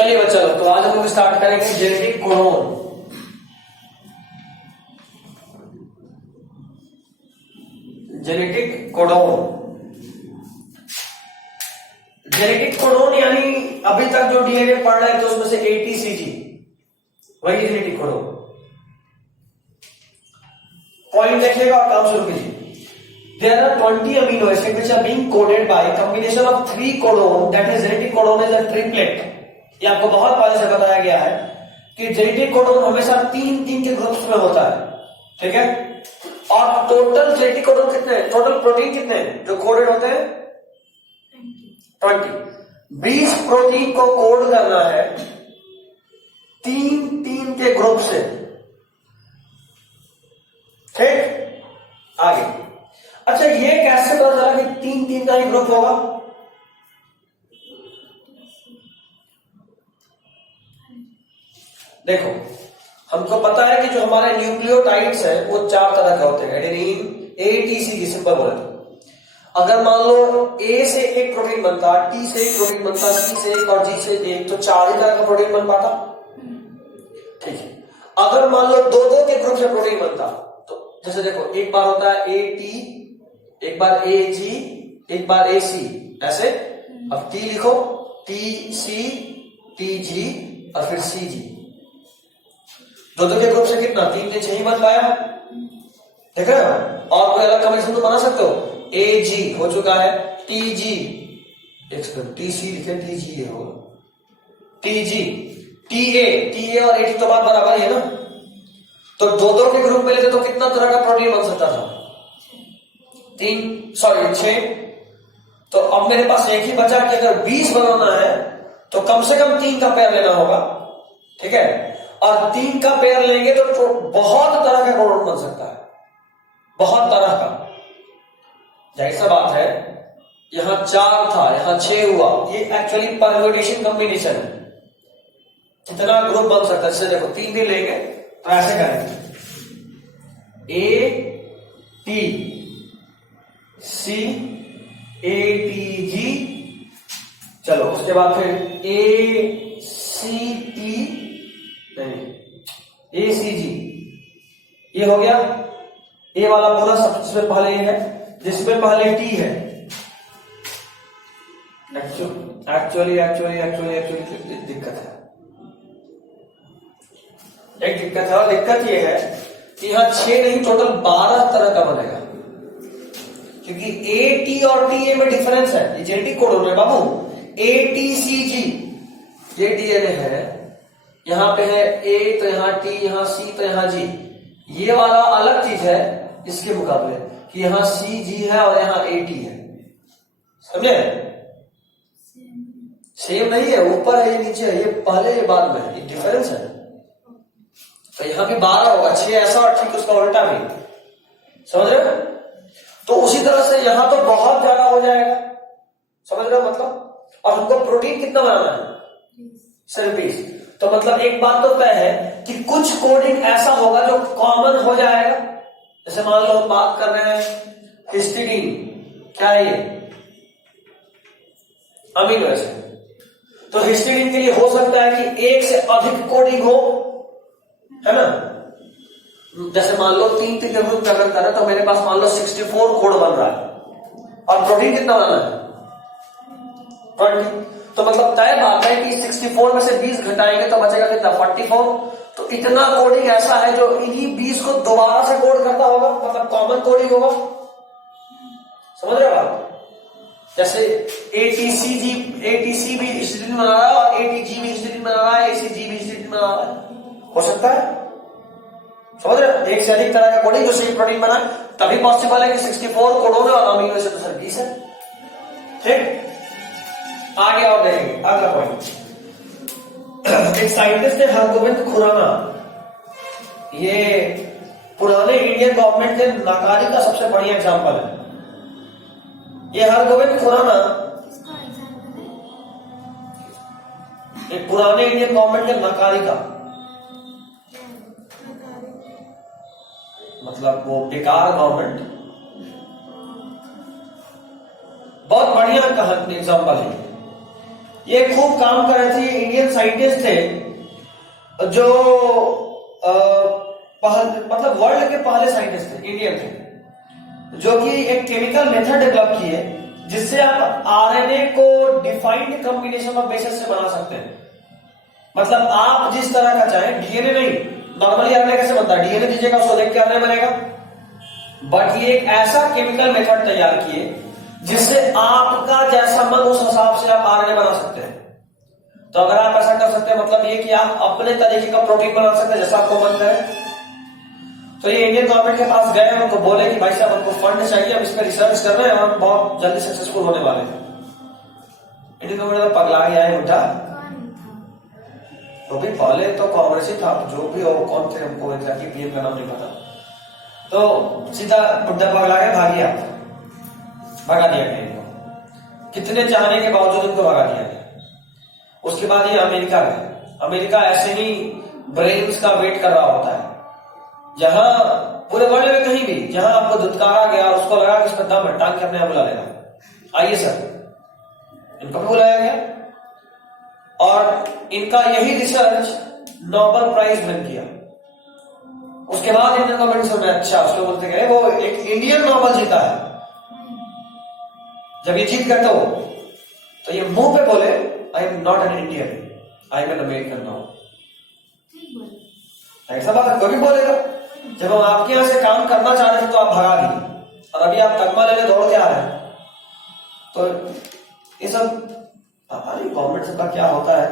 चलिए बच्चा लोग, तो आज हम लोग स्टार्ट करेंगे genetic codon. Genetic codon, genetic codon यानी अभी तक जो डीएनए पढ़ रहे थे उसमें से ATCG, वही जेनेटिक कोडोन। पॉइंट देखिएगा और काम शुरू कीजिए। There are 20 amino acids which are being coded by combination of 3 codon, that is genetic codon is a triplet। ये आपको बहुत पहले से बताया गया है कि जेनेटिक कोडोन हमेशा तीन के ग्रुप्स में होता है, ठीक है। और टोटल जेनेटिक कोडोन कितने हैं, टोटल प्रोटीन कितने हैं जो कोडेड होते हैं 20। 20 प्रोटीन को कोड करना है तीन के ग्रुप से, ठीक। आगे, अच्छा ये कैसे पता चला कि तीन का ही ग्रुप होगा? देखो, हमको पता है कि जो हमारे न्यूक्लियोटाइड्स हैं वो 4 तरह के होते हैं, एडेनिन, ATC की सिंपल बोले तो। अगर मान लो A से एक प्रोटीन बनता, T से एक प्रोटीन बनता, C से एक और G से एक, तो 4 ही तरह का प्रोटीन बन पाता, ठीक है। अगर मान लो दो के ग्रुप से प्रोटीन बनता, तो जैसे देखो एक बार होता है AT, एक बार AG, एक बार AC, ऐसे। अब T लिखो, TC, TG और फिर CG। दो के ग्रुप से कितना, 3 के 6 ही बन पाया, ठीक है। और कोई अलग कॉम्बिनेशन तो बना सकते हो। AG हो चुका है, TG, एक सेकंड, TC लिखे, TG ये होगा, TG, TA और AT तो बात बराबर ही है ना। तो दो के ग्रुप में लेते तो कितना तरह का प्रोटीन बन सकता था? 6। तो अब मेरे पास एक ही बचा कि अगर 20 बनाना है तो कम से कम 3 का पेयर लेना होगा, ठीक है। और 3 का पेयर लेंगे तो बहुत तरह का कोडोन बन सकता है, बहुत तरह का। जाहिर सा बात है, यहां 4 था, यहां 6 हुआ, ये एक्चुअली परम्यूटेशन कॉम्बिनेशन है। कितना ग्रुप बन सकता है? जैसे देखो 3 भी लेंगे तो ऐसे करेंगे, ATC, ATG, चलो उसके बाद फिर ACT, ACG, ये हो गया। ए वाला पूरा सबसे पहले ये है, जिसमें पहले T है। एक्चुअली दिक्कत है, एक दिक्कत है। और दिक्कत ये है कि यहां 6 नहीं, टोटल 12 तरह का बनेगा, क्योंकि AT और TA में डिफरेंस है। ये जेनेटिक कोडोन है बाबू। ATCG ये डीएनए है, यहां पे है A तो यहां T, यहां C तो यहां G। ये वाला अलग चीज है इसके मुकाबले कि यहां CG है और यहां AT है, समझे? सेम नहीं है, ऊपर है ये नीचे है, ये पहले ये बाद में, ये डिफरेंस है। तो यहां भी 12 होगा, 6 ऐसा और ठीक उसका उल्टा भी, समझ रहे हो? तो उसी तरह से यहां तो बहुत ज्यादा हो जाएगा, समझ रहे हो मतलब। और हमको प्रोटीन कितना बनाना है? सिर्फ 20। तो मतलब एक बात तो तय है कि कुछ कोडिंग ऐसा होगा जो कॉमन हो जाएगा। जैसे मान लो हम बात कर रहे हैं हिस्टिडीन, क्या है ये? Amino acid. तो हिस्टिडीन के लिए हो सकता है कि एक से अधिक कोडिंग हो, है ना। जैसे मान लो 3 के ग्रुप अगर करें तो मेरे पास मान लो 64 कोड बन रहा है, और प्रोटीन कितना बनाना है? 20। तो मतलब तय बात है कि 64 में से 20 घटाएंगे तो बचेगा कितना? 44। तो इतना कोडिंग ऐसा है जो इन्हीं 20 को दोबारा से कोड करता होगा, मतलब कॉमन कोडिंग होगा, समझ रहे हो आप? जैसे ATC भी हिस्टिडीन बना रहा है और ATG भी हिस्टिडीन बना रहा है, ACG भी हिस्टिडीन बना रहा है, हो सकता है, समझ रहे हो? एक से अधिक तरह का कोडिंग जो सेम प्रोटीन बना, तभी पॉसिबल है कि 64 कोडोन है और अमीनो एसिड तो सिर्फ 20 है, ठीक। आगे और देखेंगे अगला पॉइंट। एक साइंटिस्ट है हरगोविंद खुराना, ये पुराने इंडियन गवर्नमेंट के नाकारी का सबसे बढ़िया एग्जांपल है। ये हरगोविंद खुराना एक पुराने इंडियन गवर्नमेंट के नाकारी का मतलब वो बेकार गवर्नमेंट, बहुत बढ़िया एग्जांपल है। ये खूब काम कर रहे थे, इंडियन साइंटिस्ट थे जो मतलब वर्ल्ड के पहले साइंटिस्ट थे, इंडियन थे, जो कि एक केमिकल मेथड डेवलप किए जिससे आप आरएनए को डिफाइंड कॉम्बिनेशन ऑफ बेसेस से बना सकते हैं। मतलब आप जिस तरह का चाहें, डीएनए नहीं, नॉर्मली आरएनए कैसे बनता है, डीएनए दीजिएगा उसको देख के आरएनए बनेगा, बट ये एक ऐसा केमिकल मेथड तैयार किए जिससे आपका जैसा मन उस हिसाब से आप आरएनए बना सकते हैं। तो अगर आप ऐसा कर सकते हैं, मतलब ये कि आप अपने तरीके का प्रोटीन बना सकते हैं जैसा आपको मन करे। तो ये इंडियन गवर्नमेंट के पास गए, उनको बोले कि भाई साहब हमको फंड चाहिए, हम इस पर रिसर्च कर रहे हैं और बहुत जल्दी सक्सेसफुल होने वाले हैं। इंडियन गवर्नमेंट पगला गया है उल्टा, तो भी पहले तो कांग्रेस ही था, जो भी हो, कौन थे हमको एग्जैक्टली पीएम का नाम नहीं पता, तो सीधा बुड्ढा पगला गया, भाग गया, भगा दिया गया इनको, कितने चाहने के बावजूद उनको भगा दिया गया। उसके बाद ये अमेरिका गए। अमेरिका ऐसे ही ब्रेन्स का वेट कर रहा होता है, जहां पूरे वर्ल्ड में कहीं भी जहां आपको धुतकारा गया और उसको लगा कि इसका दम है, टांग के अपने आप बुला लेगा, आइए सर, इनको भी बुलाया गया और इनका यही रिसर्च नोबेल प्राइज विन किया। उसके बाद इंडियन गवर्नमेंट से अच्छा, उसको बोलते गए वो एक इंडियन नोबेल जीता है। जब ये जीत गए तो ये मुंह पे बोले, I am not an Indian, I am an American now. ऐसा बात कभी बोलेगा? जब हम आपके यहां से काम करना चाह रहे थे तो आप भगा दिए, और अभी आप तकमा लेने दौड़ के आ रहे हैं। तो ये सब पता नहीं गवर्नमेंट सबका क्या होता है,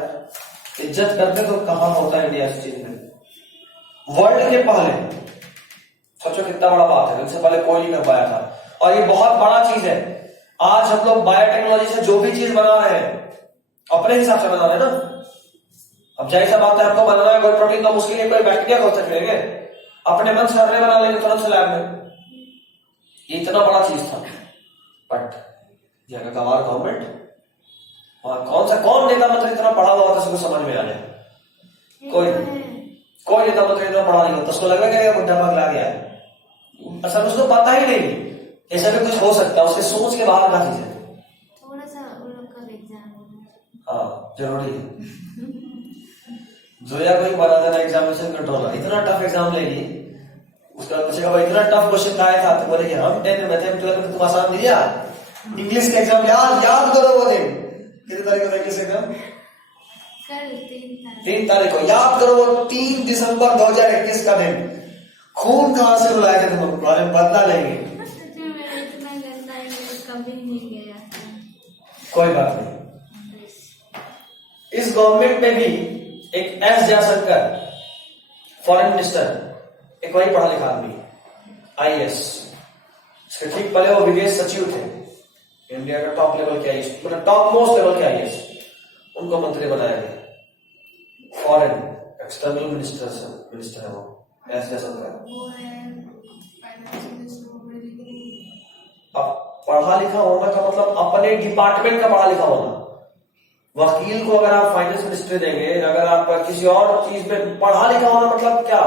इज्जत करते तो कहां होता है इंडिया इस चीज में। वर्ल्ड के पहले, सोचो कितना बड़ा बात है, इनसे पहले कोई नहीं कर पाया था, और ये बहुत बड़ा चीज है। आज हम लोग बायोटेक्नोलॉजी से जो भी चीज बना रहे हैं अपने हिसाब से बना रहे हैं ना। अब जाहिर सा बात है, आपको बनाना है कोई प्रोटीन तो उसके लिए कोई बैक्टीरिया खोज सक लेंगे, अपने मन से अपने बना लेंगे तुरंत से लैब में। ये इतना बड़ा चीज था, बट ये गवार गवर्नमेंट, और कौन नेता मंत्री इतना पढ़ा हुआ होता, सबको समझ में आ जाए? कोई नेता मंत्री इतना पढ़ा नहीं होता, उसको लग रहा है बुढ़ा पगला गया है, असल उसको पता ही नहीं ऐसा भी कुछ हो सकता है, उसके सोच के बाहर का चीज है। थोड़ा सा उन लोग का एग्जाम, हाँ जरूरी है। जोया को ही बना देना एग्जामिनेशन कंट्रोलर, इतना टफ एग्जाम लेगी, उसका पूछेगा भाई इतना टफ क्वेश्चन आया था, तो बोलेगी हम 10 में थे, 12 में तुम आसान दिया। इंग्लिश का एग्जाम याद करो वो दिन, कितनी तारीख को इंग्लिश एग्जाम? कल 3 तारीख को, याद करो वो 3 दिसंबर 2021 का दिन। खून कहां से रुलाए थे तुम, बदला लेंगे। इतना गंदा है, कभी नहीं गया। कोई बात नहीं, इस गवर्नमेंट में भी एक एस जयशंकर फॉरेन मिनिस्टर, एक वही पढ़ा लिखा आदमी, आईएएस, इसके ठीक पहले वो विदेश सचिव थे, इंडिया का टॉप लेवल के आईएएस, मतलब टॉप मोस्ट लेवल के आईएएस, उनको मंत्री बनाया गया। फॉरेन एक्सटर्नल मिनिस्टर है वो एस जयशंकर। अब पढ़ा लिखा होना का मतलब अपने डिपार्टमेंट का पढ़ा लिखा होना। वकील को अगर आप फाइनेंस मिनिस्ट्री देंगे, अगर आप किसी और चीज में पढ़ा लिखा होना मतलब क्या,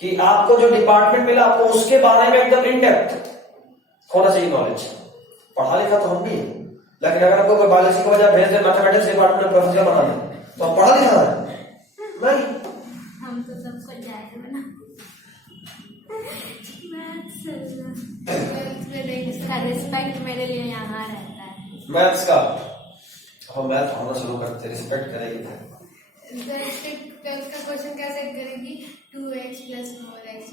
कि आपको जो डिपार्टमेंट मिला आपको उसके बारे में एकदम इन डेप्थ होना चाहिए नॉलेज। पढ़ा लिखा तो हम भी, लेकिन अगर आपको कोई बायोलॉजी की वजह भेज दे मैथमेटिक्स डिपार्टमेंट में प्रोफेसर बना दे, तो आप पढ़ा लिखा है नहीं। हम तो सबको जाए बना उसका रिस्पेक्ट मेरे लिए यहाँ रहता है। मैथ्स का हम मैथ पढ़ना शुरू करते, रिस्पेक्ट करेगी। का क्वेश्चन कैसे करेगी? 2x + 4x =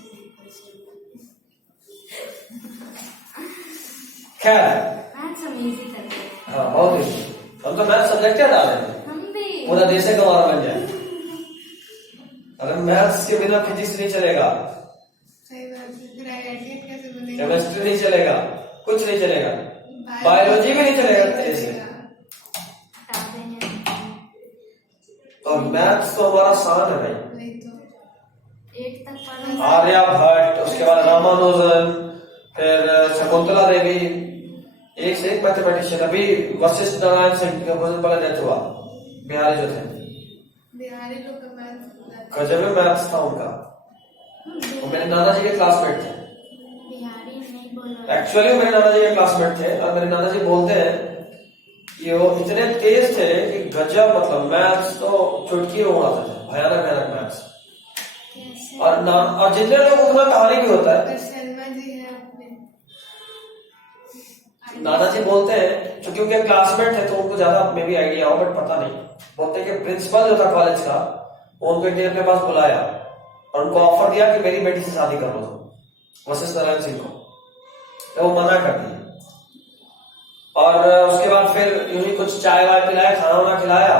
खैर मैथ्स हम इजी करते हैं। हाँ बहुत इजी, हम तो मैथ सब्जेक्ट क्या डाल रहे हैं, हम भी पूरा देश का हमारा बन जाए। अगर मैथ्स के बिना फिजिक्स नहीं चलेगा, सही बात है, फिर एडिट कैसे बनेगा? केमिस्ट्री नहीं चलेगा, कुछ नहीं चलेगा, बायोलॉजी भी नहीं चलेगा जैसे। हटा देंगे। तो मैथ्स तो हमारा शान है भाई। वही तो 8 तक पढ़ा। आर्यभट्ट, उसके बाद रामानुजन, फिर शकुंतला देवी, एक से एक मैथमेटिशियन। अभी वशिष्ठ नारायण सिंह का कुछ दिन पहले डेथ हुआ, बिहारी जो थे, बिहारी लोग का मैथ गजब में मैथ्स था उनका। वो मेरे नानाजी के क्लासमेट थे, बिहारी नहीं बोला। एक्चुअली वो मेरे नानाजी के क्लासमेट थे, और मेरे नानाजी बोलते हैं कि वो इतने तेज थे कि गजब, मतलब मैथ्स तो चुटकी में उड़ाते थे, भयानक भयानक मैथ्स। कैसे? और जितने लोग उतना कहानी भी होता है। पर शर्मा जी है अपने। नाना जी बोलते हैं, क्योंकि उनके क्लासमेट थे तो उनको ज्यादा मे भी आइडिया हो, बट पता नहीं। बोलते हैं कि प्रिंसिपल जो था कॉलेज का, वो उनको एक दिन अपने पास बुलाया और उनको ऑफर दिया कि मेरी बेटी से शादी कर लो तुम, वशिष्ठ नारायण सिंह को। तो वो मना कर दिया। और उसके बाद फिर यूं ही कुछ चाय वाय पिलाया, खाना वाना खिलाया,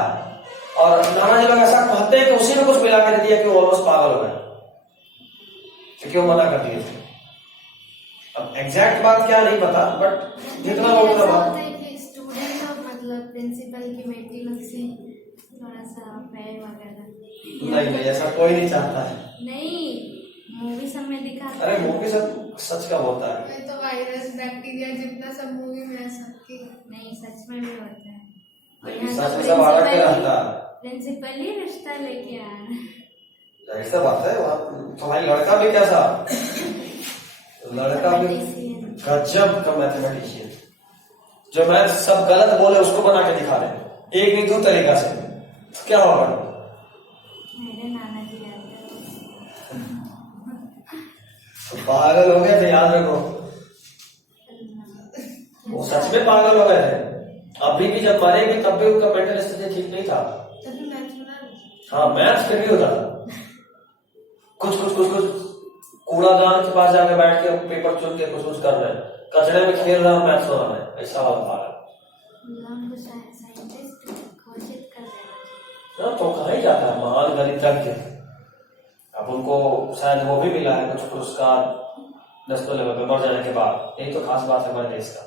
और नाना जी लोग ऐसा कहते हैं कि उसी में कुछ मिला के दिया कि वो ऑलमोस्ट पागल हो गए, क्योंकि वो मना कर दिए थे। अब एग्जैक्ट बात क्या नहीं पता, बट जितना लोग ऐसा बात। होता है कि स्टूडेंट लोग मतलब प्रिंसिपल की बेटी लोग से थोड़ा सा प्यार वगैरह। नहीं, ऐसा कोई नहीं चाहता है। नहीं, मूवी सब में दिखाते अरे हैं। मूवी सब सच का होता है। मैं तो वायरस बैक्टीरिया जितना सब मूवी में है सबकी। नहीं, सच में भी होता है। और नहीं, यहाँ सच तो में सब अलग के रहता है। प्रिंसिपल ही रिश्ता लेके आ रहा है। जाहिर सा बात है, वहाँ तुम्हारी लड़का भी कैसा, लड़का भी गजब का मैथमेटिशियन, जो मैथ सब गलत बोले उसको बना के दिखा रहे, एक नहीं दो तरीका से। क्या होगा? मेरे नाना जी रहते हैं। तो पागल हो गए थे, याद रखो, वो सच में पागल हो गए थे। अभी भी जब मरे भी तब भी उनका मेंटल स्थिति ठीक नहीं था। तभी मैच बना। हाँ, मैथ्स फिर भी होता था। कुछ कूड़ादान के पास जाके बैठ के पेपर चुन के कुछ कर रहे हैं, कचरे में खेल रहा है, मैथ्स हो रहा है, ऐसा वाला पागल। साइंटिस्ट घोषित कर देना ना तो कहा ही जाता है, महान गणितज्ञ। अब उनको शायद वो भी मिला है कुछ पुरस्कार नेशनल लेवल पे मर जाने के बाद। यही तो खास बात है हमारे देश का,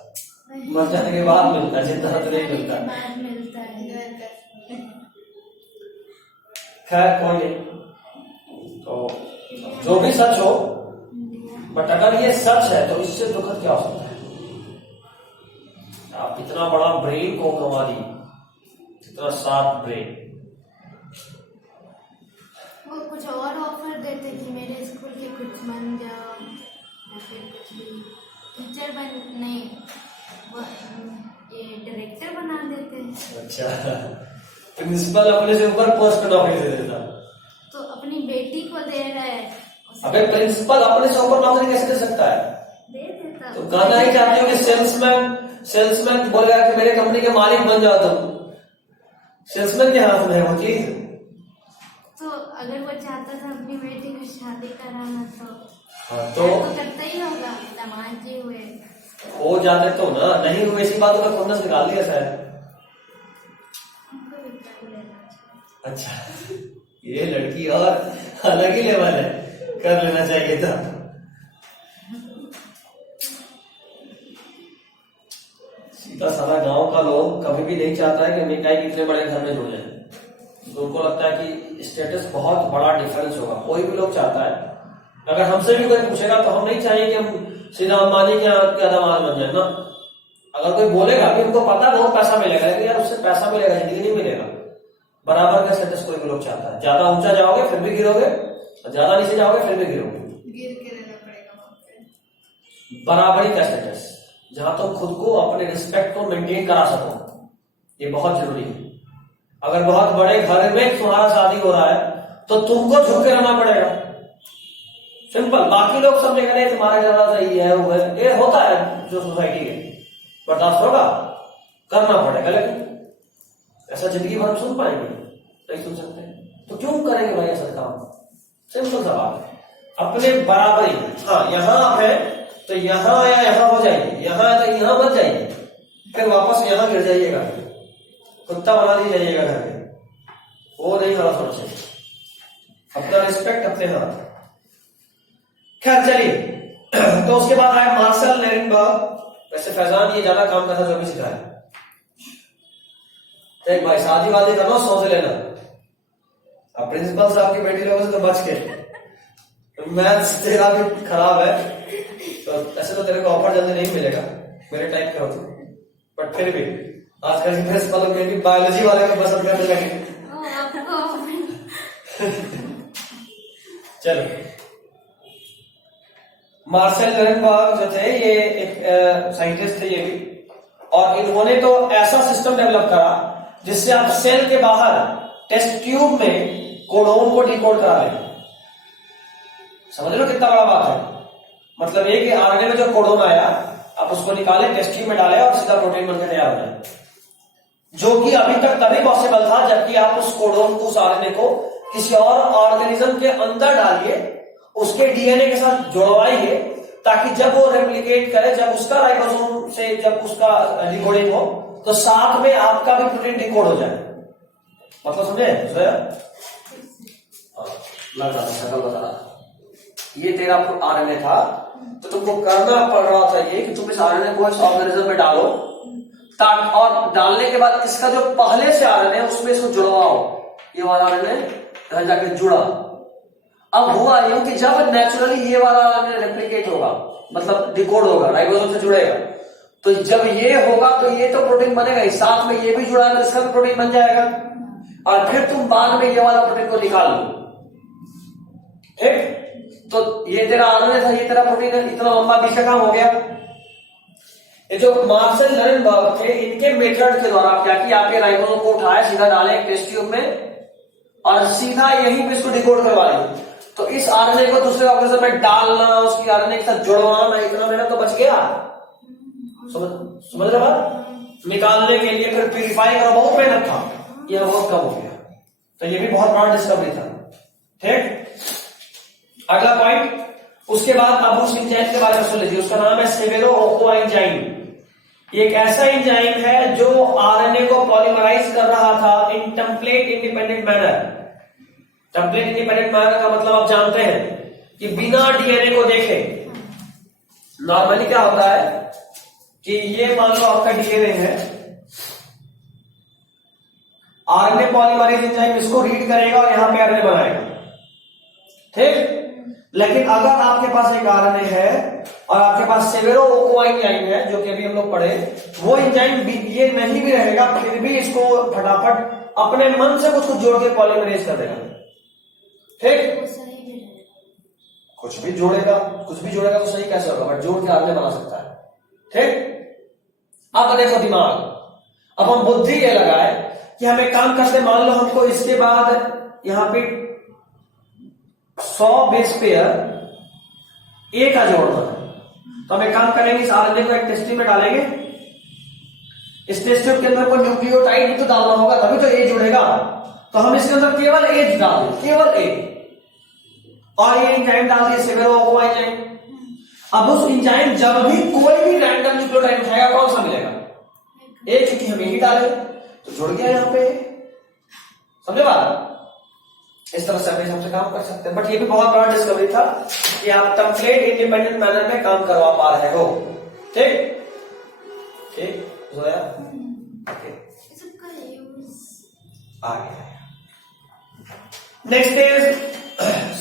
मर जाने के बाद मिलता है, जितना तो नहीं मिलता। बाद मिलता है। खैर कोई नहीं, तो जो भी सच हो, बट अगर ये सच है तो इससे दुखद क्या हो सकता है? आप इतना बड़ा ब्रेन को गंवा दी, इतना शार्प ब्रेन। वो कुछ और ऑफर देते कि मेरे स्कूल के कुछ बन जाओ या फिर कुछ भी टीचर बन, नहीं वो ये डायरेक्टर बना देते हैं। अच्छा, प्रिंसिपल अपने से ऊपर पोस्ट पे नौकरी दे देता। तो अपनी बेटी को दे रहा है, अबे प्रिंसिपल अपने से ऊपर नौकरी कैसे दे सकता है? दे देता। तो कहना ही चाहती हो कि सेल्समैन बोलेगा कि मेरे कंपनी के मालिक बन जाओ तुम। सेल्समैन के हाथ में है वो चीज। तो अगर वो चाहता था अपनी बेटी को शादी कराना तो हाँ, तो करता ही होगा, दामाद जी हुए। हो जाते तो ना, नहीं हुए इसी बातों का खुन्नस निकाल दिया शायद। उनको भी कर लेना चाहिए। अच्छा, ये लड़की और अलग ही लेवल है, कर लेना चाहिए था। सीधा सारा गांव का लोग कभी भी नहीं चाहता है कि मिठाई कितने बड़े घर में जुड़ जाए, तो उनको लगता है कि स्टेटस बहुत बड़ा डिफरेंस होगा। कोई भी लोग चाहता है, अगर हमसे भी कोई पूछेगा तो हम नहीं चाहेंगे कि हम सीधा अंबानी के यहाँ के दामाद बन जाए ना। अगर कोई बोलेगा कि उनको पता है बहुत पैसा मिलेगा, लेकिन यार उससे पैसा मिलेगा, जिंदगी नहीं मिलेगा। बराबर का स्टेटस कोई भी लोग चाहता है। ज्यादा ऊंचा जाओगे फिर भी गिरोगे, और ज्यादा नीचे जाओगे फिर भी गिरोगे। गिर के रहना पड़ेगा वहां पे। बराबरी का स्टेटस, जहां तुम खुद को अपने रिस्पेक्ट को मेंटेन करा सको, ये बहुत जरूरी है। अगर बहुत बड़े घर में तुम्हारा शादी हो रहा है तो तुमको झुक के रहना पड़ेगा, सिंपल। बाकी लोग सब जगह नहीं, तुम्हारा घर वाला सही है, वो है, ये होता है जो सोसाइटी है, बर्दाश्त होगा, करना पड़ेगा। लेकिन ऐसा जिंदगी भर सुन पाएंगे? नहीं सुन सकते, तो क्यों करेंगे भाई ऐसा काम? सिंपल सा बात है, अपने बराबरी। हाँ, यहाँ आप है तो यहाँ या यहाँ हो जाइए, यहाँ है तो यहाँ मत जाइए, फिर वापस यहाँ गिर जाइएगा, कुत्ता बना दी जाइएगा घर में। वो नहीं होना सोचे, अपना रिस्पेक्ट अपने हाथ। खैर चलिए, तो उसके बाद आया मार्शल लेनिनबर्ग। वैसे फैजान ये ज्यादा काम करता जो भी सिखाया। देख भाई, शादी वादी करना सोच लेना, अब प्रिंसिपल साहब की बेटी लोगों से तो बच के। मैथ्स तेरा भी खराब है, तो ऐसे तो तेरे को ऑफर जल्दी नहीं मिलेगा मेरे टाइप के हो तो, बट फिर भी आजकल के प्रिंसिपल लोग भी बायोलॉजी वाले को पसंद करने लगे। चलो, मार्शल लेनिनबर्ग जो थे, ये एक साइंटिस्ट थे ये भी, और इन्होंने तो ऐसा सिस्टम डेवलप करा जिससे आप सेल के बाहर टेस्ट ट्यूब में कोडोन को डिकोड करा लें। समझ लो कितना बड़ा बात है। मतलब ये कि आरएनए में जो कोडोन आया आप उसको निकाले, टेस्ट ट्यूब में डाले और सीधा प्रोटीन बनकर तैयार हो जाए, जो कि अभी तक तभी पॉसिबल था जबकि आप उस कोडोन को, उस आरएनए को किसी और ऑर्गेनिज्म के अंदर डालिए, उसके डीएनए के साथ जुड़वाइए, ताकि जब वो रेप्लिकेट करे, जब उसका राइबोसोम से जब उसका डिकोडिंग हो तो साथ में आपका भी प्रोटीन डिकोड हो जाए। मतलब समझे? लग रहा था, शक्ल बता रहा था। ये तेरा आरएनए था, तो तुमको करना पड़ रहा था ये कि तुम इस आरएनए को इस ऑर्गेनिज्म में डालो, और डालने के बाद इसका जो पहले से आरएनए है उसमें इसको जुड़वाओ। ये वाला आरएनए जाके जुड़ा। अब हुआ यूं कि जब नेचुरली ये वाला आरएनए रेप्लिकेट होगा, मतलब डिकोड होगा, राइबोसोम से जुड़ेगा, तो जब ये होगा तो ये तो प्रोटीन बनेगा ही, साथ में ये भी जुड़ा है तो इसका भी प्रोटीन बन जाएगा, और फिर तुम बाद में ये वाला प्रोटीन को निकाल लो। ठीक? तो ये तेरा आरएनए था, ये तेरा प्रोटीन है, इतना लंबा बीच का काम हो गया। ये जो मार्शल लरेनबर्ग थे, इनके मेथड के द्वारा क्या किया, आपके राइबोसोम को उठाया, सीधा डाले एक टेस्ट ट्यूब में और सीधा यहीं पे इसको डिकोड करवा लें। तो इस आरएनए को दूसरे ऑर्गेनिज्म में डालना, उसकी आरएनए के साथ जुड़वाना, इतना मेहनत तो बच गया। समझ रहे बात? निकालने के लिए फिर प्यूरिफाई करना बहुत मेहनत था, यह बहुत कम हो गया। तो ये भी बहुत बड़ा डिस्कवरी था। ठीक? अगला पॉइंट, उसके बाद अब उस एंजाइम के बारे में सुन लीजिए, उसका नाम है सेवेरो-ओको एंजाइम। ये एक ऐसा एंजाइम है जो आरएनए को पॉलीमराइज कर रहा था in template independent manner. Template independent manner का मतलब आप जानते हैं कि बिना डीएनए को देखे। नॉर्मली क्या होता है कि ये मान लो आपका डीएनए है, आरएनए पॉलीमराइज एंजाइम इसको रीड करेगा और यहां पे आरएनए बनाएगा। ठीक? लेकिन अगर आपके पास एक आरएनए है और आपके पास सेवेरो-ओको एंजाइम है, जो कि अभी हम लोग पढ़े, वो एंजाइम ये नहीं भी रहेगा, फिर भी इसको फटाफट अपने मन से कुछ जोड़ के पॉलीमराइज कर देगा। ठीक? कुछ भी जोड़ेगा तो सही कैसे होगा, बट जोड़ के आरएनए बना सकता है। ठीक? अब देखो दिमाग, अब हम बुद्धि ये लगाए कि हम एक काम करते, मान लो हमको इसके बाद यहां पे 100 बेस पेयर ए का जोड़ना है, तो हम एक काम करेंगे, इस आरएनए को एक टेस्ट ट्यूब में डालेंगे, इस टेस्ट ट्यूब के अंदर कोई न्यूक्लियोटाइड भी तो डालना होगा, तभी तो ए जुड़ेगा। तो हम इसके अंदर केवल ए डाल दें, केवल ए, और ये एंजाइम डाल दिए सेवेरो-ओको एंजाइम। अब उस एंजाइम जब भी कोई भी रैंडम न्यूक्लियोटाइड उठाएगा, कौन सा मिलेगा? ए, क्योंकि हम यही डाले तो जुड़ गया यहां पे। समझे बात? इस तरह से अपने हिसाब से काम कर सकते हैं। बट ये भी बहुत बड़ा डिस्कवरी था कि आप टेम्पलेट इंडिपेंडेंट मैनर में काम करवा पा रहे हो। ठीक? ठीक? जोया? आ गया। नेक्स्ट इज,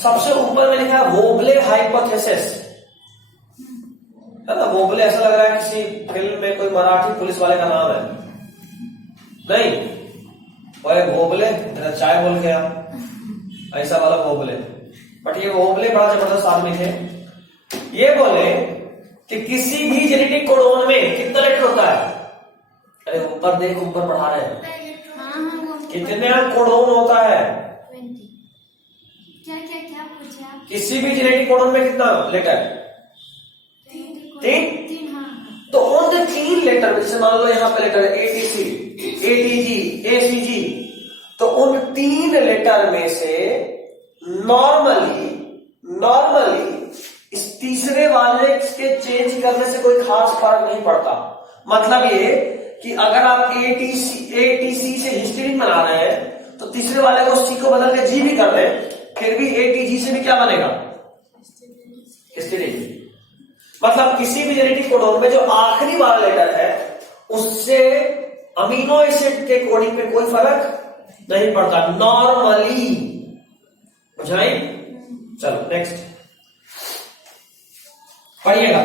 सबसे ऊपर में लिखा है वोबले हाइपोथेसिस, है ना? वोबले ऐसा लग रहा है किसी फिल्म में कोई मराठी पुलिस वाले का नाम है। नहीं, वो वोबले चाय बोल गया, ऐसा वाला वोबले। बट ये वोबले बड़ा जबरदस्त आदमी थे। ये बोले कि किसी भी जेनेटिक कोडोन में कितना लेटर होता है? अरे ऊपर देख, ऊपर पढ़ा रहे हैं, कितने कोडोन होता है? क्या पूछे आप? किसी भी जेनेटिक कोडोन में कितना लेटर? 3। तो उन 3 लेटर में, जैसे मान लो यहाँ पे लेटर है ATC, ATG, ACG, तो उन 3 लेटर में से नॉर्मली इस तीसरे वाले के चेंज करने से कोई खास फर्क नहीं पड़ता। मतलब ये कि अगर आप ATC से हिस्टीडीन बना रहे हैं, तो तीसरे वाले को C को बदल के G भी कर दें, फिर भी ATG से भी क्या बनेगा? हिस्टीडीन। मतलब किसी भी जेनेटिक कोडोन में जो आखिरी वाला लेटर है, उससे अमीनो एसिड के कोडिंग पे कोई फर्क नहीं पड़ता नॉर्मली। बुझाई? चलो नेक्स्ट पढ़िएगा।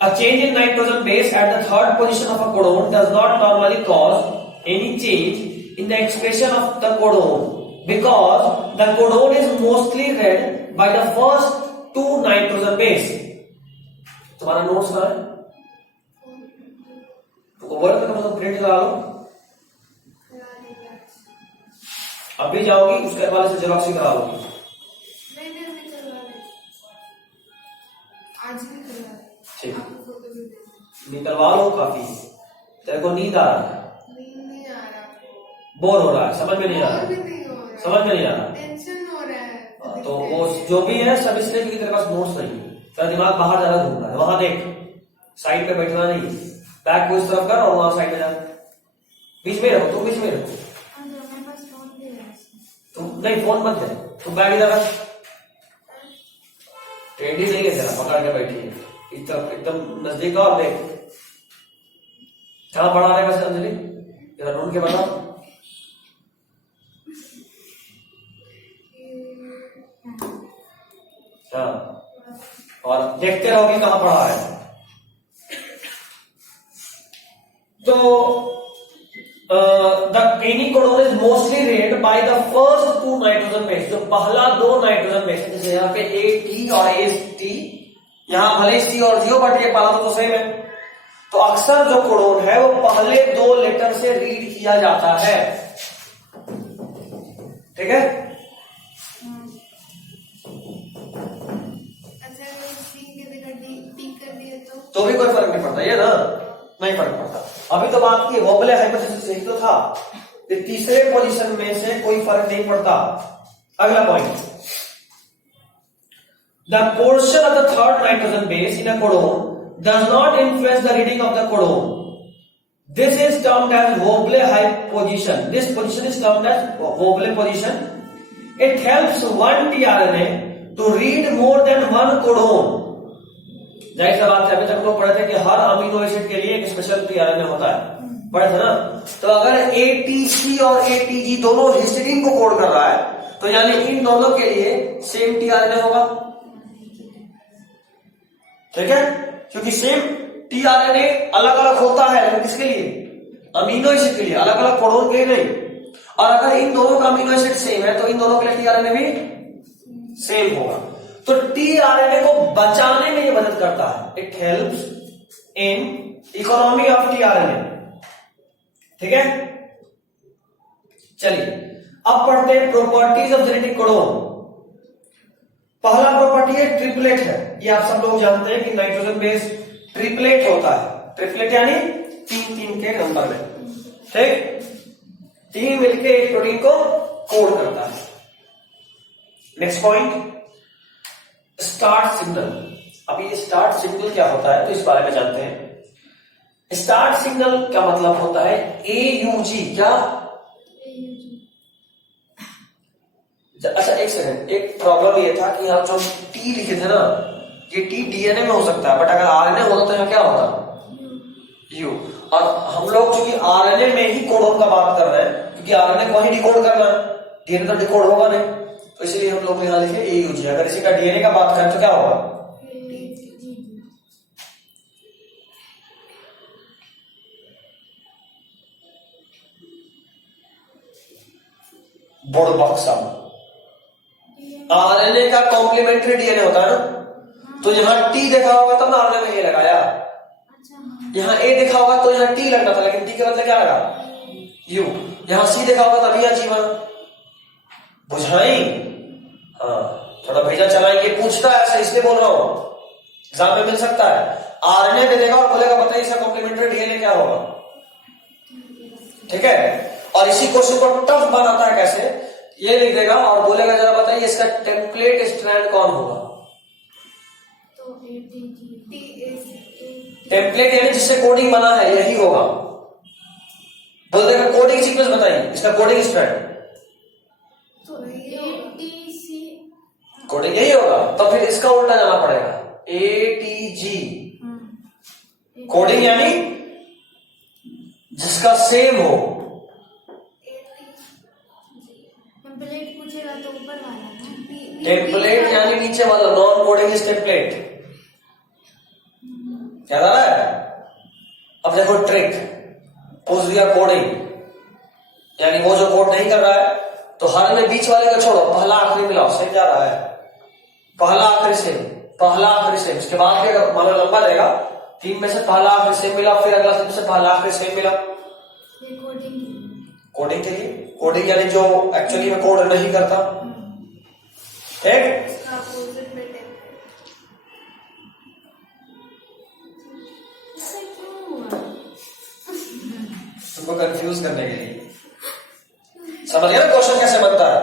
A change in nitrogen base at the third position of a codon does not normally cause any change in the expression of the codon because the codon is mostly read by the first 2 nitrogen base. तुम्हारा notes कहाँ है? तो word में मतलब print करा लो। अभी जाओगी उसके वाले से जेरॉक्स ही करा लोगी। नहीं अभी करवा रहे, आज भी करवा रहे, ठीक। आपको फोटो भी दे दूँ। निकलवा लो काफी, तेरे को नींद आ रहा है, नींद नहीं आ रहा, बोर हो रहा है, समझ में नहीं आ और रहा, भी नहीं हो रहा, समझ में नहीं आ रहा। टेंशन हो रहा है। तो वो जो भी है सब इसलिए क्योंकि तेरे पास नोट्स नहीं है, तेरा दिमाग बाहर ज्यादा घूम रहा है। वहां देख, साइड पे बैठना नहीं, बैक को इस तरफ कर और वहां साइड में जा, बीच में रखो, तुम बीच में रखो। मेरे पास फोन भी है। तुम नहीं, फोन मत दे, तुम बैग इधर रख, टेढ़ी नहीं है तेरा, पकड़ के बैठी है इस तरफ एकदम नजदीक आओ। देख कहाँ पढ़ा रहे वैसे अंजलि, इधर ढूंढ के बताओ। हाँ, और देखते रहोगे कहां पढ़ा है। तो the anticodon is mostly read by the first 2 nitrogen base, जो पहला 2 नाइट्रोजन बेस, जैसे यहाँ पे AT और AT, यहां भले C और G बट ये पहला तो सेम है। तो अक्सर जो कोडोन है वो पहले 2 लेटर से रीड किया जाता है, ठीक है। अच्छा अगर सी की जगह टी कर दिए तो भी कोई फर्क नहीं पड़ता, ये ना नहीं फर्क पड़ता। अभी तो बात की वोबले हाइपोथेसिस यही तो था कि तीसरे पोजीशन में से कोई फर्क नहीं पड़ता। अगला point, the portion of the third nitrogen base in a codon does not influence the reading of the codon. This is termed as Wobbly position. This position is termed as Wobbly position. It helps one tRNA to read more than one codon. जाहिर सा बात है, अभी तक लोग पढ़े थे कि हर अमीनो एसिड के लिए एक स्पेशल tRNA होता है, पढ़े थे ना। तो अगर ATC और ATG दोनों हिस्टीडीन को कोड कर रहा है तो यानी इन दोनों के लिए सेम tRNA होगा, ठीक है, क्योंकि सेम tRNA अलग अलग होता है, लेकिन किसके लिए, अमीनो एसिड के लिए, अलग अलग कोडोन के लिए नहीं। और अगर इन दोनों का अमीनो एसिड सेम है तो इन दोनों के लिए tRNA भी सेम होगा। तो tRNA को बचाने में ये मदद करता है, it helps in economy of tRNA, ठीक है। चलिए अब पढ़ते हैं प्रॉपर्टीज ऑफ जेनेटिक कोडोन। पहला प्रॉपर्टी है ट्रिपलेट है, ये आप सब लोग जानते हैं कि नाइट्रोजन बेस ट्रिपलेट होता है। ट्रिपलेट यानी 3 के नंबर में, ठीक, 3 मिलके एक प्रोटीन को कोड करता है। Next point, start signal. अभी ये स्टार्ट सिग्नल क्या होता है तो इस बारे में जानते हैं। स्टार्ट सिग्नल का मतलब होता है AUG, क्या? अच्छा एक सेकंड, एक प्रॉब्लम ये था कि यहाँ जो T लिखे थे ना, ये T DNA में हो सकता है, बट अगर RNA होता तो यहाँ क्या होता, U। और हम लोग चूंकि RNA में ही कोडोन का बात कर रहे हैं, क्योंकि RNA को ही डिकोड करना है, DNA तो डिकोड होगा नहीं, तो इसलिए हम लोग यहाँ लिखे AUG। अगर इसी का DNA का बात करें तो क्या होगा, बुड़बक्सा। आरएनए का कॉम्प्लीमेंट्री डीएनए होता है ना, तो यहाँ T देखा होगा तब ना आरएनए में ये लगाया, यहाँ A देखा होगा तो यहाँ T लगना था, लेकिन T के बदले क्या लगा, U। यहाँ C देखा होगा तभी यहाँ G बना। बुझाई, हाँ थोड़ा भेजा चलाएं, ये पूछता है ऐसे इसलिए बोल रहा हूं, एग्जाम में मिल सकता है। आरएनए पे देखा और बोलेगा बताइए इसका कॉम्प्लीमेंट्री डीएनए क्या होगा, ठीक है। और इसी क्वेश्चन को टफ बनाता है कैसे, ये लिख देगा और बोलेगा जरा बताइए इसका टेम्पलेट स्ट्रैंड कौन होगा। तो टेम्पलेट यानी जिससे कोडिंग बना है यही होगा। बोल देगा कोडिंग सीक्वेंस बताइए इसका कोडिंग स्ट्रैंड, तो ATC कोडिंग यही होगा। तो फिर इसका उल्टा जाना पड़ेगा, ATG। कोडिंग यानी जिसका सेम हो। टेम्पलेट पूछेगा तो ऊपर वाला ना, टेम्पलेट यानी नीचे वाला, नॉन कोडिंग इज टेम्पलेट, क्या रहा है। अब देखो ट्रिक, पूछ दिया कोडिंग यानी वो जो कोड नहीं कर रहा है, तो हर में बीच वाले को छोड़ो, पहला आखिरी मिलाओ, सेम जा रहा है, पहला आखिरी सेम, पहला आखिरी सेम। इसके बाद भी अगर मानो लंबा रहेगा, 3 में से पहला आखिरी सेम मिला, फिर अगला से पहला आखिरी सेम मिला, ये कोडिंग कोडिंग के लिए। कोडिंग यानी जो एक्चुअली में कोड नहीं करता, ठीक। अपोजिट में टेम्पलेट। ऐसा क्यों हुआ? तुमको कंफ्यूज करने के लिए। समझ गया ना क्वेश्चन कैसे बनता है?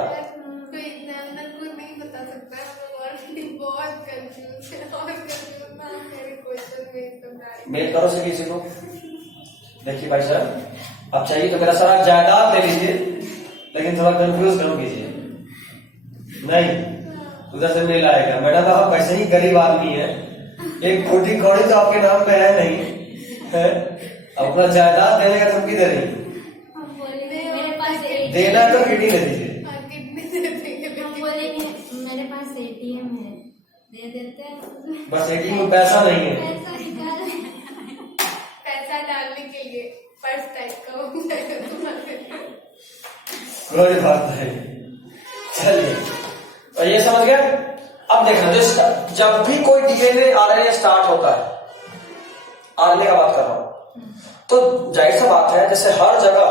कोई एग्जामिनर को नहीं बता सकता है, मैं ऑलरेडी बहुत कंफ्यूज है और कंफ्यूज ना मेरे क्वेश्चन में एकदम डायरेक्ट। मेल करो से किसी को। देखिए भाई साहब, अब चाहिए तो मेरा सारा जायदाद ले लीजिए, लेकिन थोड़ा कंफ्यूज करो कीजिए। नहीं, उधर से मेल आएगा, मैडम आप वैसे ही गरीब आदमी है, एक खोटी कौड़ी तो आपके नाम पे है नहीं है, अपना जायदाद देने का धमकी दे रही। हम बोलेंगे मेरे पास देना है तो किडनी दे दीजिए। कितने दे देंगे? हम बोलेंगे मेरे पास एटीएम है, दे देते हैं। बस एटीएम में पैसा नहीं है। पैसा निकाल। पैसा डालने के लिए पर्स टाइप का हो जाएगा तुम्हारे। कोई बात नहीं, चलिए तो ये समझ गया। अब देखना, जब भी कोई डीएनए आरएनए स्टार्ट होता है, आरएनए का बात कर रहा हूं, तो जाहिर सा बात है जैसे हर जगह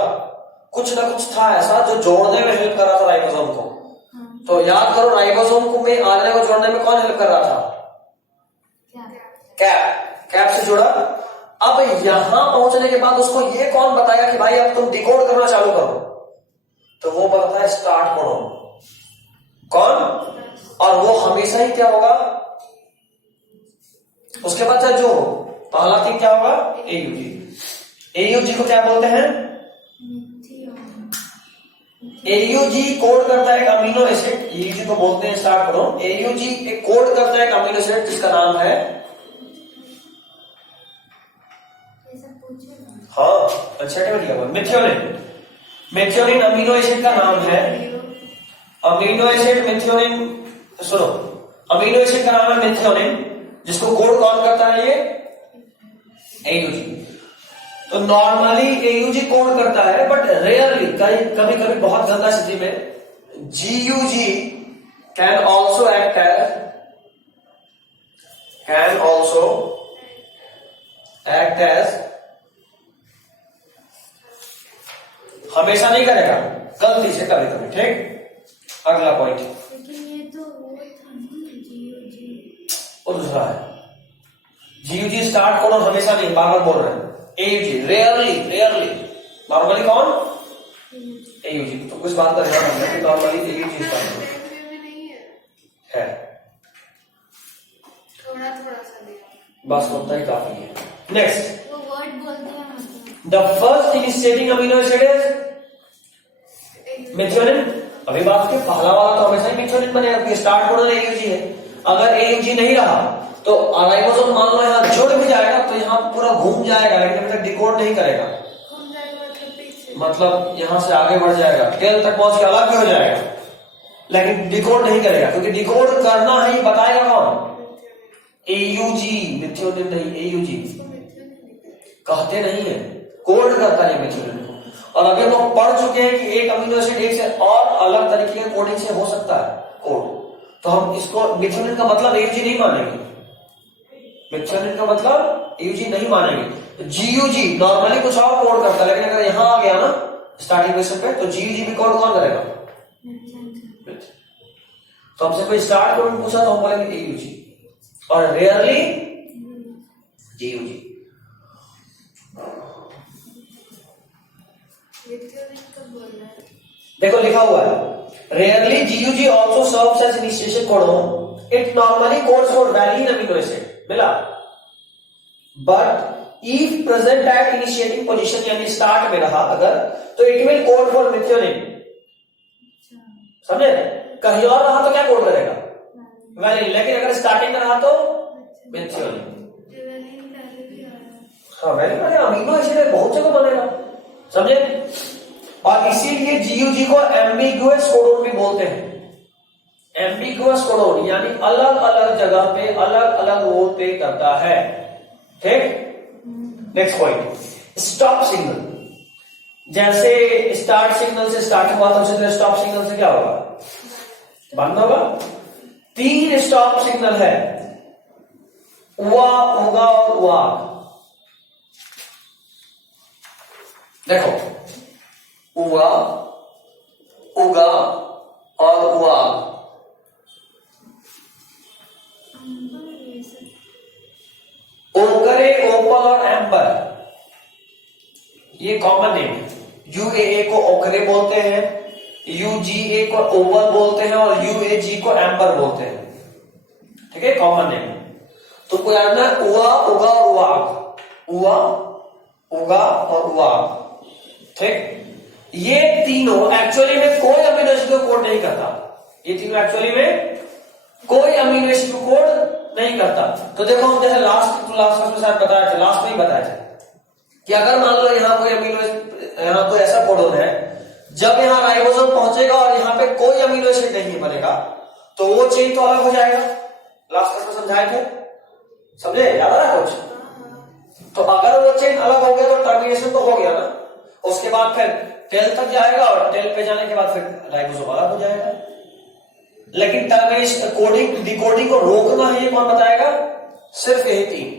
कुछ ना कुछ था ऐसा जो जोड़ने में हेल्प कर रहा था राइबोसोम को। तो याद करो, राइबोसोम को में आरएनए को जोड़ने में कौन हेल्प कर रहा था? कैप से जुड़ा। अब यहां पहुंचने के बाद उसको ये कौन बताया कि भाई अब तुम डिकोड करना चालू करो? तो वो बताता है स्टार्ट कोडोन। कौन? और वो हमेशा ही क्या होगा? उसके बाद जो पहला थिंग क्या होगा? एयूजी। एयूजी को क्या बोलते हैं? एयूजी कोड करता है एक अमीनो एसिड। एयूजी को बोलते हैं स्टार्ट कोडोन। एयूजी एक कोड करता है एक अमीनो एसिड जिसका नाम है, हाँ अच्छा क्या लिया हुआ, मेथियोनिन। मेथियोनिन अमीनो एसिड का नाम है। अमीनो एसिड मेथियोनिन, सुनो, अमीनो एसिड का नाम है मेथियोनिन, जिसको कोड कौन करता है? ये एयूजी। तो नॉर्मली एयूजी कोड करता है, बट रेयरली, कभी कभी बहुत ज्यादा स्थिति में जीयूजी कैन ऑल्सो एक्ट एज हमेशा नहीं करेगा, गलती से कभी कभी, ठीक। अगला पॉइंट, लेकिन ये तो वो था ना जीयूजी, वो दूसरा है। जीयूजी स्टार्ट कोडोन हमेशा नहीं, बार बोल रहे हैं। एयूजी रेयरली, नॉर्मली कौन? एयूजी। तो कुछ बात का ध्यान रखना कि नॉर्मली एयूजी स्टार्ट में नहीं है, थोड़ा थोड़ा सा दिया, बस उतना ही काफी है। नेक्स्ट, वो वर्ड बोलते हैं मतलब। The first initiating amino acid is methionine. अभी बात की, पहला वाला तो हमेशा ही मेथियोनिन बनेगा क्योंकि स्टार्ट कोडोन एयूजी है। अगर एयूजी नहीं रहा तो राइबोसोम मान लो यहां जुड़ भी जाएगा तो यहां पूरा घूम जाएगा, लेकिन अभी तक डिकोड नहीं करेगा। घूम जाएगा मतलब पीछे, मतलब यहां से आगे बढ़ जाएगा, टेल तक पहुंच के अलग भी हो जाएगा, लेकिन डिकोड नहीं करेगा क्योंकि डिकोड करना है, बताएगा कौन? एयूजी। मेथियोनिन नहीं, एयूजी कहते नहीं है, कोड करता है मेथियोनिन को। और अभी हम पढ़ चुके हैं कि एक अमीनो एसिड एक से और अलग तरीके के कोडिंग से हो सकता है कोड, तो हम इसको मेथियोनिन का मतलब एयूजी नहीं मानेंगे। मेथियोनिन का मतलब एयूजी नहीं मानेंगे। जीयूजी नॉर्मली कुछ और कोड करता है, लेकिन अगर यहां आ गया ना स्टार्टिंग पोजीशन पे, तो जीयूजी भी कोड कौन करेगा? तो हमसे कोई स्टार्ट कोड पूछा तो हम बोलेंगे एयूजी, और रेयरली जीयूजी। देखो लिखा हुआ है, rarely GUG also serves as initiation codon, it normally codes for valine amino acid, मिला, but if present at initiating position यानी स्टार्ट में रहा अगर, तो it will code for methionine. समझे? कहीं और रहा तो क्या कोड करेगा? वैलिन। लेकिन अगर स्टार्टिंग में रहा तो मेथियोनिन। हाँ वैलिन बनेगा, अमीनो एसिड बहुत जगह बनेगा, समझे? और इसीलिए जीयूजी को एम्बिगुअस कोडोन भी बोलते हैं। एम्बिगुअस कोडोन यानी अलग अलग जगह पे अलग अलग रोल पे करता है, ठीक। Next point, stop signal. जैसे स्टार्ट सिग्नल से स्टार्ट हुआ तो उससे स्टॉप सिग्नल से क्या होगा? बंद होगा। 3 स्टॉप सिग्नल है, उवा, उगा और उवाग। देखो, उवा, ये कॉमन नेम है। UAA को ओकरे बोलते हैं, UGA को ओवल बोलते हैं और UAG को एम्बर बोलते हैं। ठीक है, कॉमन नेम। तो कोई याद ना, उआ, उगा और उवाग, उआ, उगा और उवाग। ठीक, ये तीनों एक्चुअली में कोई अमीनो एसिड को कोड नहीं करता। ये तीनों एक्चुअली में कोई अमीनो एसिड को कोड नहीं करता। तो देखो हम जैसे लास्ट में शायद बताया था, लास्ट में ही बताया था कि अगर मान लो यहाँ कोई यहाँ कोई ऐसा कोडोन है, जब यहाँ राइबोसोम पहुंचेगा और यहाँ पे कोई अमीनो एसिड नहीं बनेगा तो वो चेन तो अलग हो जाएगा। लास्ट में समझाए थे, समझे, याद आ रहा कुछ? तो अगर वो चेन अलग हो गया तो टर्मिनेशन तो हो गया ना, उसके बाद फिर टेल तक जाएगा और टेल पे जाने के बाद फिर राइबोसोम अलग हो जाएगा। लेकिन टर्मिनेशन कोडिंग डिकोडिंग को रोकना है, ये कौन बताएगा? सिर्फ यही तीन,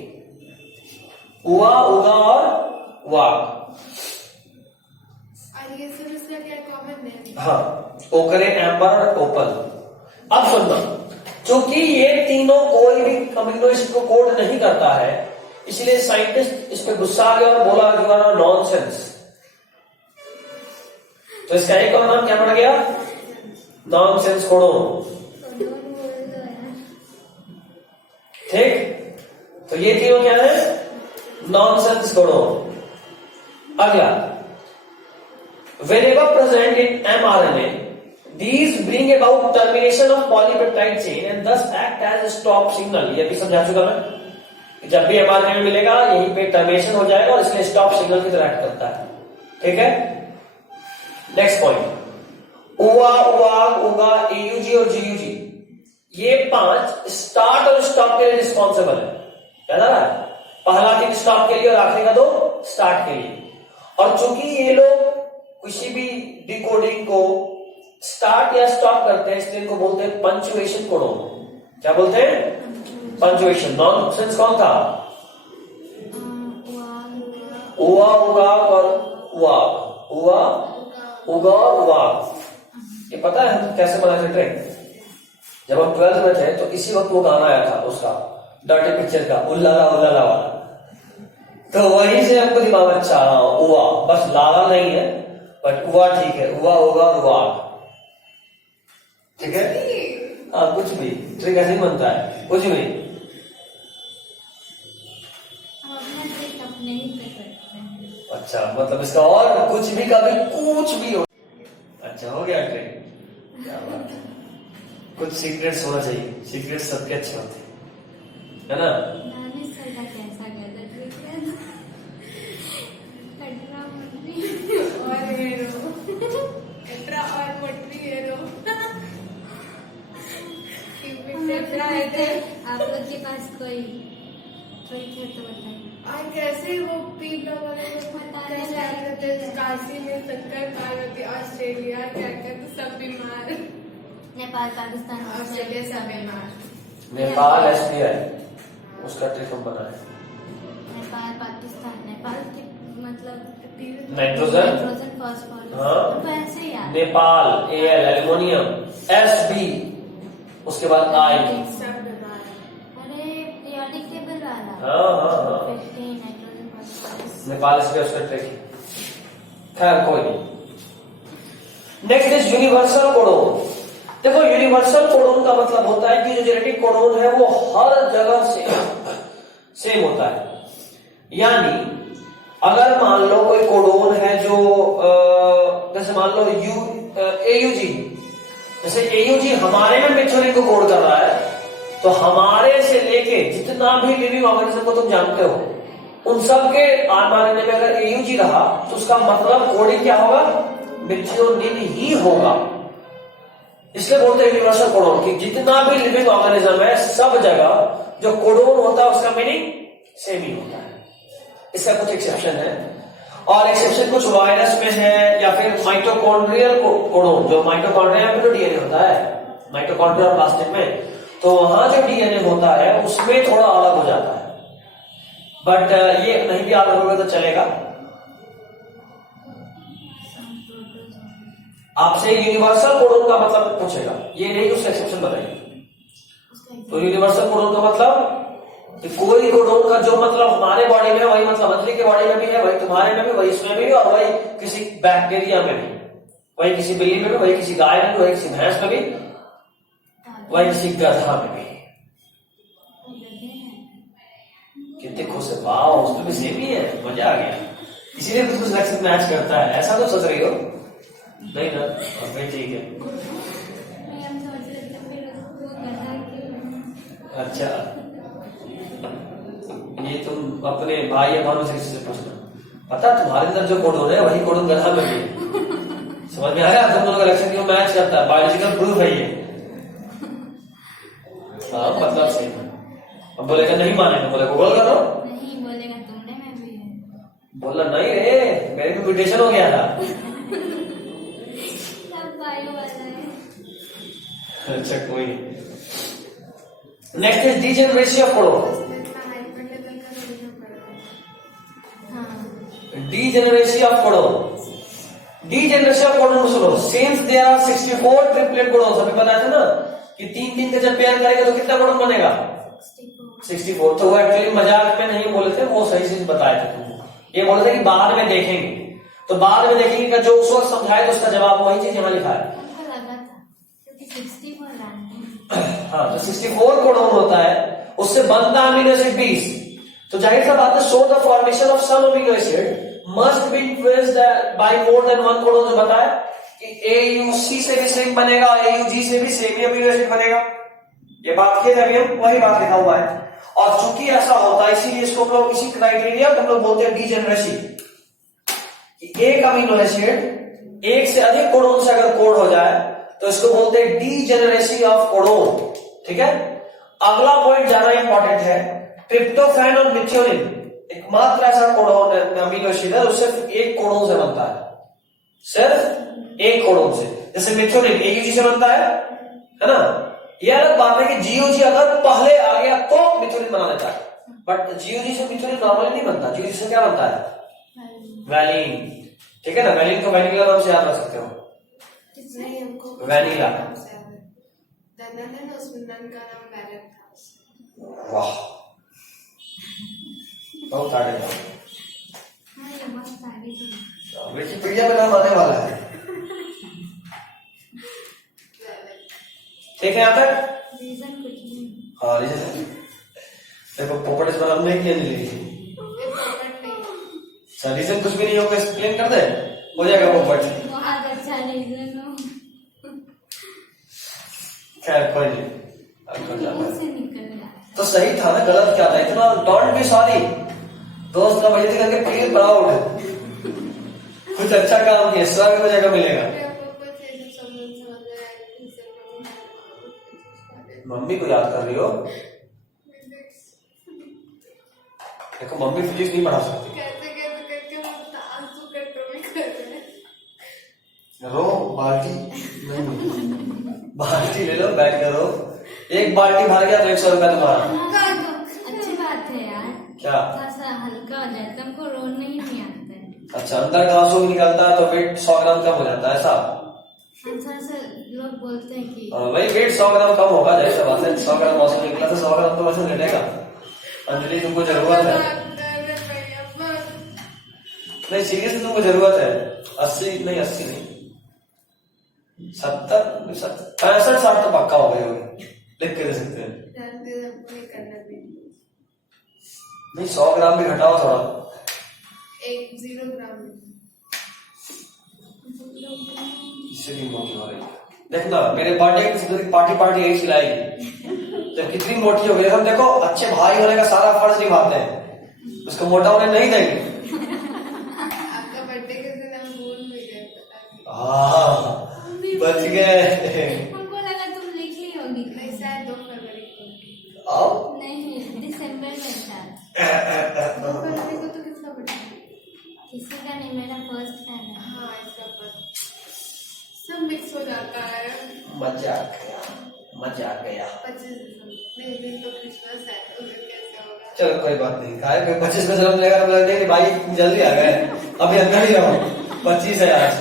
उआ, उगा और वाग। ये सब इसका क्या कॉमन है? हाँ, ओकरे, एम्बर और ओपल। अब सुनना, क्योंकि ये तीनों कोई भी अमीनो एसिड को कोड नहीं करता है, इसलिए साइंटिस्ट इस पे गुस्सा आ गया और बोला यू आर नॉनसेंस। तो इसका एक और नाम क्या पड़ गया? Nonsense codon. ठीक, तो ये तीनों क्या है? Nonsense codon. अगला, whenever present in mRNA, these bring about termination of polypeptide chain and thus act as a stop signal। ये भी समझा चुका मैं, जब भी mRNA में मिलेगा यहीं पे टर्मिनेशन हो जाएगा और इसलिए स्टॉप सिग्नल की तरह एक्ट करता है। ठीक है, नेक्स्ट पॉइंट, उआ, उवाग, उगा, AUG और GUG, ये 5 स्टार्ट और स्टॉप के लिए रिस्पॉन्सिबल है। याद आ रहा है? पहला 3 स्टॉप के लिए और आखिरी का 2 स्टार्ट के लिए। और चूंकि ये लोग किसी भी डिकोडिंग को स्टार्ट या स्टॉप करते हैं, इसलिए इनको बोलते हैं पंचुएशन कोडोन। क्या बोलते हैं? पंचुएशन। नॉनसेंस कौन था? उआ, उगा और उवाग, उआ, उगा और उवाग। ये पता है हम कैसे बनाए थे ट्रेन? जब हम 12th में थे तो इसी वक्त वो गाना आया था उसका, डर्टी पिक्चर का, उल्लाला उल्लाला वाला। तो वहीं से हमको दिमाग में अच्छा रहा, उआ, बस लाला नहीं है बट उआ ठीक है, उआ, उगा, उवाग। ठीक है, हाँ, कुछ भी ट्रिक ऐसे ही बनता है, कुछ भी। अच्छा, मतलब इसका और कुछ भी कभी कुछ भी हो। अच्छा, हो गया ट्रिक, क्या बात है। कुछ सीक्रेट्स होना चाहिए, सीक्रेट्स सबके अच्छे होते हैं, है ना? आप लोग के पास कोई ट्रिक है तो बताइए। कैसे वो पीला वाले काशी में शक्कर पार्वती, ऑस्ट्रेलिया क्या कहते, सब बीमार, नेपाल, पाकिस्तान, ऑस्ट्रेलिया सब बीमार। नेपाल SBI उसका ट्रिक हम बनाए। नेपाल, पाकिस्तान, नेपाल के मतलब नाइट्रोजन, फॉस्फोरस, हाँ, तो ऐसे ही यार। नेपाल AL एल्युमिनियम, SB, उसके बाद I। सब बीमार। अरे पीरियोडिक टेबल वाला। हाँ हाँ हाँ, 15 नाइट्रोजन, फॉस्फोरस। नेपाल SBI उसका ट्रिक। खैर कोई नहीं। Next is universal codon. देखो, यूनिवर्सल कोडोन का मतलब होता है कि जो जेनेटिक कोडोन है वो हर जगह से सेम होता है। यानी अगर मान लो कोई कोडोन है जो जैसे मान लो AUG, जैसे AUG हमारे में मेथोनिन को कोड कर रहा है, तो हमारे से लेके जितना भी लिविंग ऑर्गेनिज्म को तुम जानते हो उन सब के आरएनए में अगर AUG रहा तो उसका मतलब कोडिंग क्या होगा? मेथियोनिन ही होगा। इसलिए बोलते हैं यूनिवर्सल कोडोन कि जितना भी लिविंग ऑर्गेनिज्म है सब जगह जो कोडोन होता है उसका मीनिंग सेम ही होता है। इसका कुछ एक्सेप्शन है, और एक्सेप्शन कुछ वायरस में है या फिर माइटोकॉन्ड्रियल कोडोन, जो माइटोकॉन्ड्रिया में तो डीएनए होता है, माइटोकॉन्ड्रिया और प्लास्टिक में, तो वहां जो डीएनए होता है उसमें थोड़ा अलग हो जाता है। बट ये नहीं भी याद रखोगे तो चलेगा। आपसे यूनिवर्सल कोडोन का मतलब पूछेगा, ये नहीं उसका एक्सेप्शन बताइए। तो यूनिवर्सल कोडोन का मतलब कि कोई कोडोन का जो मतलब हमारे बॉडी में है वही मतलब अंजलि के बॉडी में भी है, वही तुम्हारे में भी, वही इसमें भी, और वही किसी बैक्टीरिया में भी, वही किसी बिल्ली में भी, वही किसी गाय में भी, वही किसी भैंस में भी, वही किसी गधा में भी। कितने खुश है, वाह उसमें भी सेम ही है, मजा आ गया। इसीलिए कुछ लक्षण मैच करता है, ऐसा तो सोच रही हो नहीं ना? भाई ठीक है। हम सोच रहे थे फिर उसको गधा क्यों। अच्छा, ये तुम अपने भाई या बहनों से किसी से पूछना, पता तुम्हारे अंदर जो कोडोन है वही कोडोन गधा में भी है। समझ में आया? तुम दोनों का लक्षण क्यों मैच करता है, बायोलॉजिकल प्रूफ है ये। हाँ मतलब सही है। अब बोलेगा नहीं मानेगा, बोले गूगल करो। नहीं बोलेगा तुमने में भी है। बोलना नहीं रे, मेरे को म्यूटेशन हो गया था। सब बायो वाला है। अच्छा कोई नहीं। Next is degeneracy of codon. उसमें इतना हाइपर लेवल का नहीं पड़ा। हाँ degeneracy of codon. Degeneracy of codon सुनो, since there are 64 triplet codon, अभी बताया था ना कि 3 का जब पेयर करेगा तो कितना कोडोन बनेगा? 64। तो वो एक्चुअली मजाक में नहीं बोले थे, वो सही चीज बताए थे तुमको। ये बोले थे कि बाद में देखेंगे, तो बाद में देखेंगे का जो उस वक्त समझाए तो उसका जवाब वही चीज यहाँ लिखा है। हमको लगा था क्योंकि 64 लाने। हाँ तो 64 कोडोन होता है, उससे बनता है अमीनो एसिड 20। तो जाहिर सा बात है, so the formation of some amino acid must be influenced by more than one codon. जो बताया कि AUC से भी सेम बनेगा, AUG से भी सेम ही अमीनो एसिड बनेगा, ये बात किए अभी हम, वही बात लिखा हुआ है। और चूंकि ऐसा होता है इसीलिए इसको हम लोग इसी क्राइटेरिया हम लोग बोलते हैं डीजेनरेसी। एक अमीनो एसिड एक से अधिक कोडोन से अगर कोड हो जाए तो इसको बोलते हैं डीजेनरेसी ऑफ कोडोन। ठीक है, अगला पॉइंट ज्यादा इंपॉर्टेंट है। ट्रिप्टोफैन और मिथ्योनिन एकमात्र ऐसा कोडोन अमीनो एसिड है जो सिर्फ एक कोडोन से बनता है, सिर्फ एक कोडोन से। जैसे मिथ्योनिन AUG से बनता है ना। यह अलग बात है कि GUG अगर पहले आ गया तो मिथ्योनिन बना देता है, बट GUG से मिथ्योनिन नॉर्मली नहीं बनता। GUG से क्या बनता है? वैलिन। ठीक है ना, वैलिन को वैनिला नाम से याद रख सकते हो। नहीं हमको वैनिला। दनन है ना, उसमें नन का नाम वैलेट था उससे। वाह बहुत आगे था। हाँ ये मस्त आगे थी। विकिपीडिया में नाम आने वाला है। ठीक है यहाँ तक? रीजन कुछ नहीं। हाँ रीजन देखो, पोपट इस बार हमने किया नहीं ली। अच्छा रीजन कुछ भी नहीं होगा, एक्सप्लेन कर दे, हो जाएगा पोपट। बहुत अच्छा रीजन हो। खैर कोई नहीं, मुंह से निकल गया। तो सही था ना, गलत क्या था? इतना डोंट बी सॉरी, दोस्त का बेइज्जती करके फील प्राउड। कुछ अच्छा काम किया, स्वर्ग में जगह मिलेगा। मम्मी को याद कर रही हो? देखो मम्मी फिजिक्स नहीं पढ़ा सकती। कैसे कैसे करके हम आंसू कंट्रोल कर रहे हैं। रो बाल्टी नहीं, बाल्टी ले लो, बैठ करो। एक बाल्टी भर गया तो 100 रुपया तुम्हारा। अच्छी बात है यार। क्या? थोड़ा सा हल्का हो जाता है, हमको रोना ही नहीं आता है। अच्छा अंदर का आंसू निकलता है तो वेट 100 ग्राम कम हो जाता है, ऐसा? थोड़ा सा लोग बोलते हैं कि वही वेट 100 ग्राम कम होगा, जैसे बात है। 100 ग्राम आंसू निकला तो 100 ग्राम तो वैसे घटेगा। अंजलि तुमको जरूरत है, नहीं सीरियसली तुमको जरूरत है। 80 नहीं, 70 65 60 तो पक्का हो गए होगे, लिख के दे सकते हैं। नहीं 100 ग्राम भी घटाओ थोड़ा। 0 ग्राम इससे भी मोटी हो रही है। देखना मेरे बर्थडे की पार्टी यही खिलाएगी तो कितनी मोटी हो गई। हम देखो अच्छे भाई होने का सारा फर्ज निभाते हैं, उसको मोटा होने नहीं देंगे। आपका बर्थडे के दिन हम भूल भी गए। बच गए। हमको लगा तुम लिख ली होगी। नहीं शायद 2 फरवरी को। आओ नहीं दिसंबर में था। 2 फरवरी को तो किसका बर्थडे? किसी का नहीं, मेरा फर्स्ट है ना। हाँ इसका फर्स्ट, सब मिक्स हो जाता है। मजा आ गया। 25 दिसंबर नहीं, उस दिन तो क्रिसमस है, उस दिन कैसे होगा? चलो कोई बात नहीं, खाए 25 में जन्म लेगा, नहीं भाई जल्दी आ गए, अभी अंदर ही रहो। 25 है आज,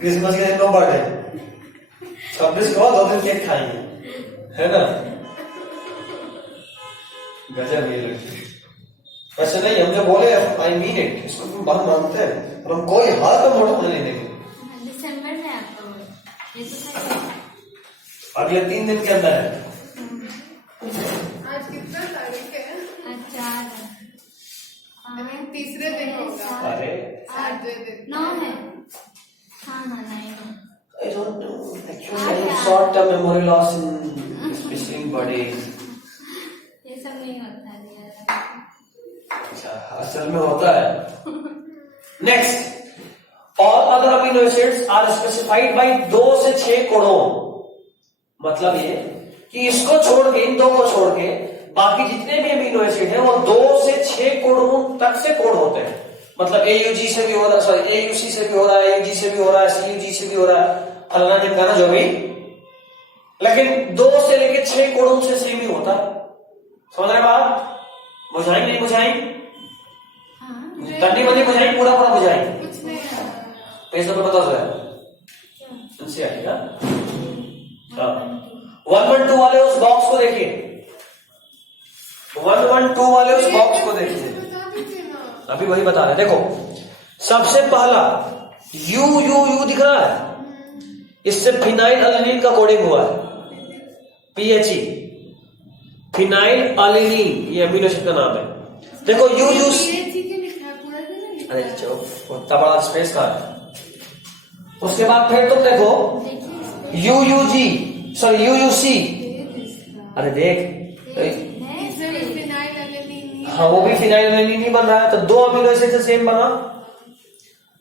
क्रिसमस के दिन नो बर्थडे। 26 को 2 दिन केक खाएंगे, है ना? गजब ये लड़की। वैसे नहीं, हम जो बोले आई मीन इट, इसको तुम बात मानते हैं और हम कोई हाल तो मोटा होने नहीं देंगे। दिसंबर में आपका हुआ ये तो सही है। अगले 3 दिन के अंदर है। आज कितना तारीख है? आज 4 है। अरे तीसरे दिन होगा। अरे 8वें दिन 9 है। हाँ 9 I don't know. Actually, I have short-term memory loss in especially in birthdays. ये सब नहीं होता है। अच्छा, असल में होता है। Next, all other amino acids are specified by 2 से 6 कोडोन। मतलब ये कि इसको छोड़ के, इन 2 को छोड़ के बाकी जितने भी अमीनो एसिड हैं वो 2 से 6 कोडोन तक से कोड होते हैं। मतलब AUG से भी हो रहा है, सॉरी AUC से भी हो रहा है, AUG से भी हो रहा है, CUG से भी हो रहा है, फलाना ढिमकाना जो भी, लेकिन 2 से लेके 6 कोडोन से सेम ही होता है। समझ रहे बात? बुझाएंगे नहीं बुझाएंगे? तन्नी बंदी बुझाएंगे, पूरा पूरा बुझाएंगे। कुछ नहीं है। पैसा तो बताओ जरा, इनसे आएगा। 112 वाले उस बॉक्स को देखिए, 112 वाले उस बॉक्स को देखिए। बता दीजिए ना। अभी वही बता रहे, देखो सबसे पहला यू यू यू दिख रहा है, इससे फिनाइल अलेनिन का कोडिंग हुआ है, PHE, फिनाइल अलेनिन, ये अमीनो एसिड का नाम है। देखो यू यू अरे चलो उतना बड़ा स्पेस का है। उसके बाद फिर तुम देखो UUG, सॉरी UUC, अरे देख, हाँ वो भी फिनाइल अलेनिन ही बन रहा है, तो 2 अमीनो एसिड से सेम बना।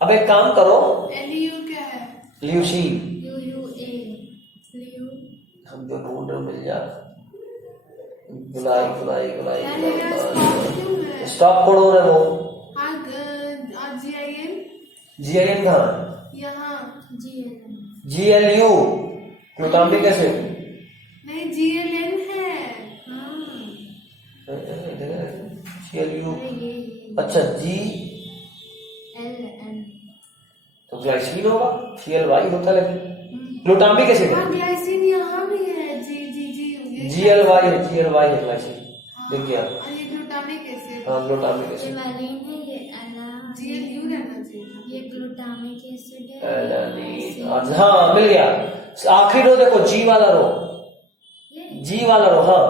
अब एक काम करो, LU क्या है? ल्यूसीन, UUA हम जो ढूंढ रहे मिल जाए, गुलाई गुलाई गुलाई क्यों है? स्टॉप कोड है वो। GIN कहाँ है? यहाँ GLU ग्लूटामिक एसिड, नहीं GLN है। GLU, अच्छा GLN तो ग्लाइसिन होगा, GLY होता है लेकिन ग्लूटामिक एसिड है, ग्लाइसिन यहाँ भी है। GLY है, GLY है ग्लाइसिन, देखिए आप। ये ग्लूटामिक एसिड। हाँ ग्लूटामिक एसिड, GLU रहना चाहिए। ये ग्लूटामिक एसिड है। एलानिन, हाँ मिल गया। आखिरी रो देखो, G वाला रो, G वाला रो, हाँ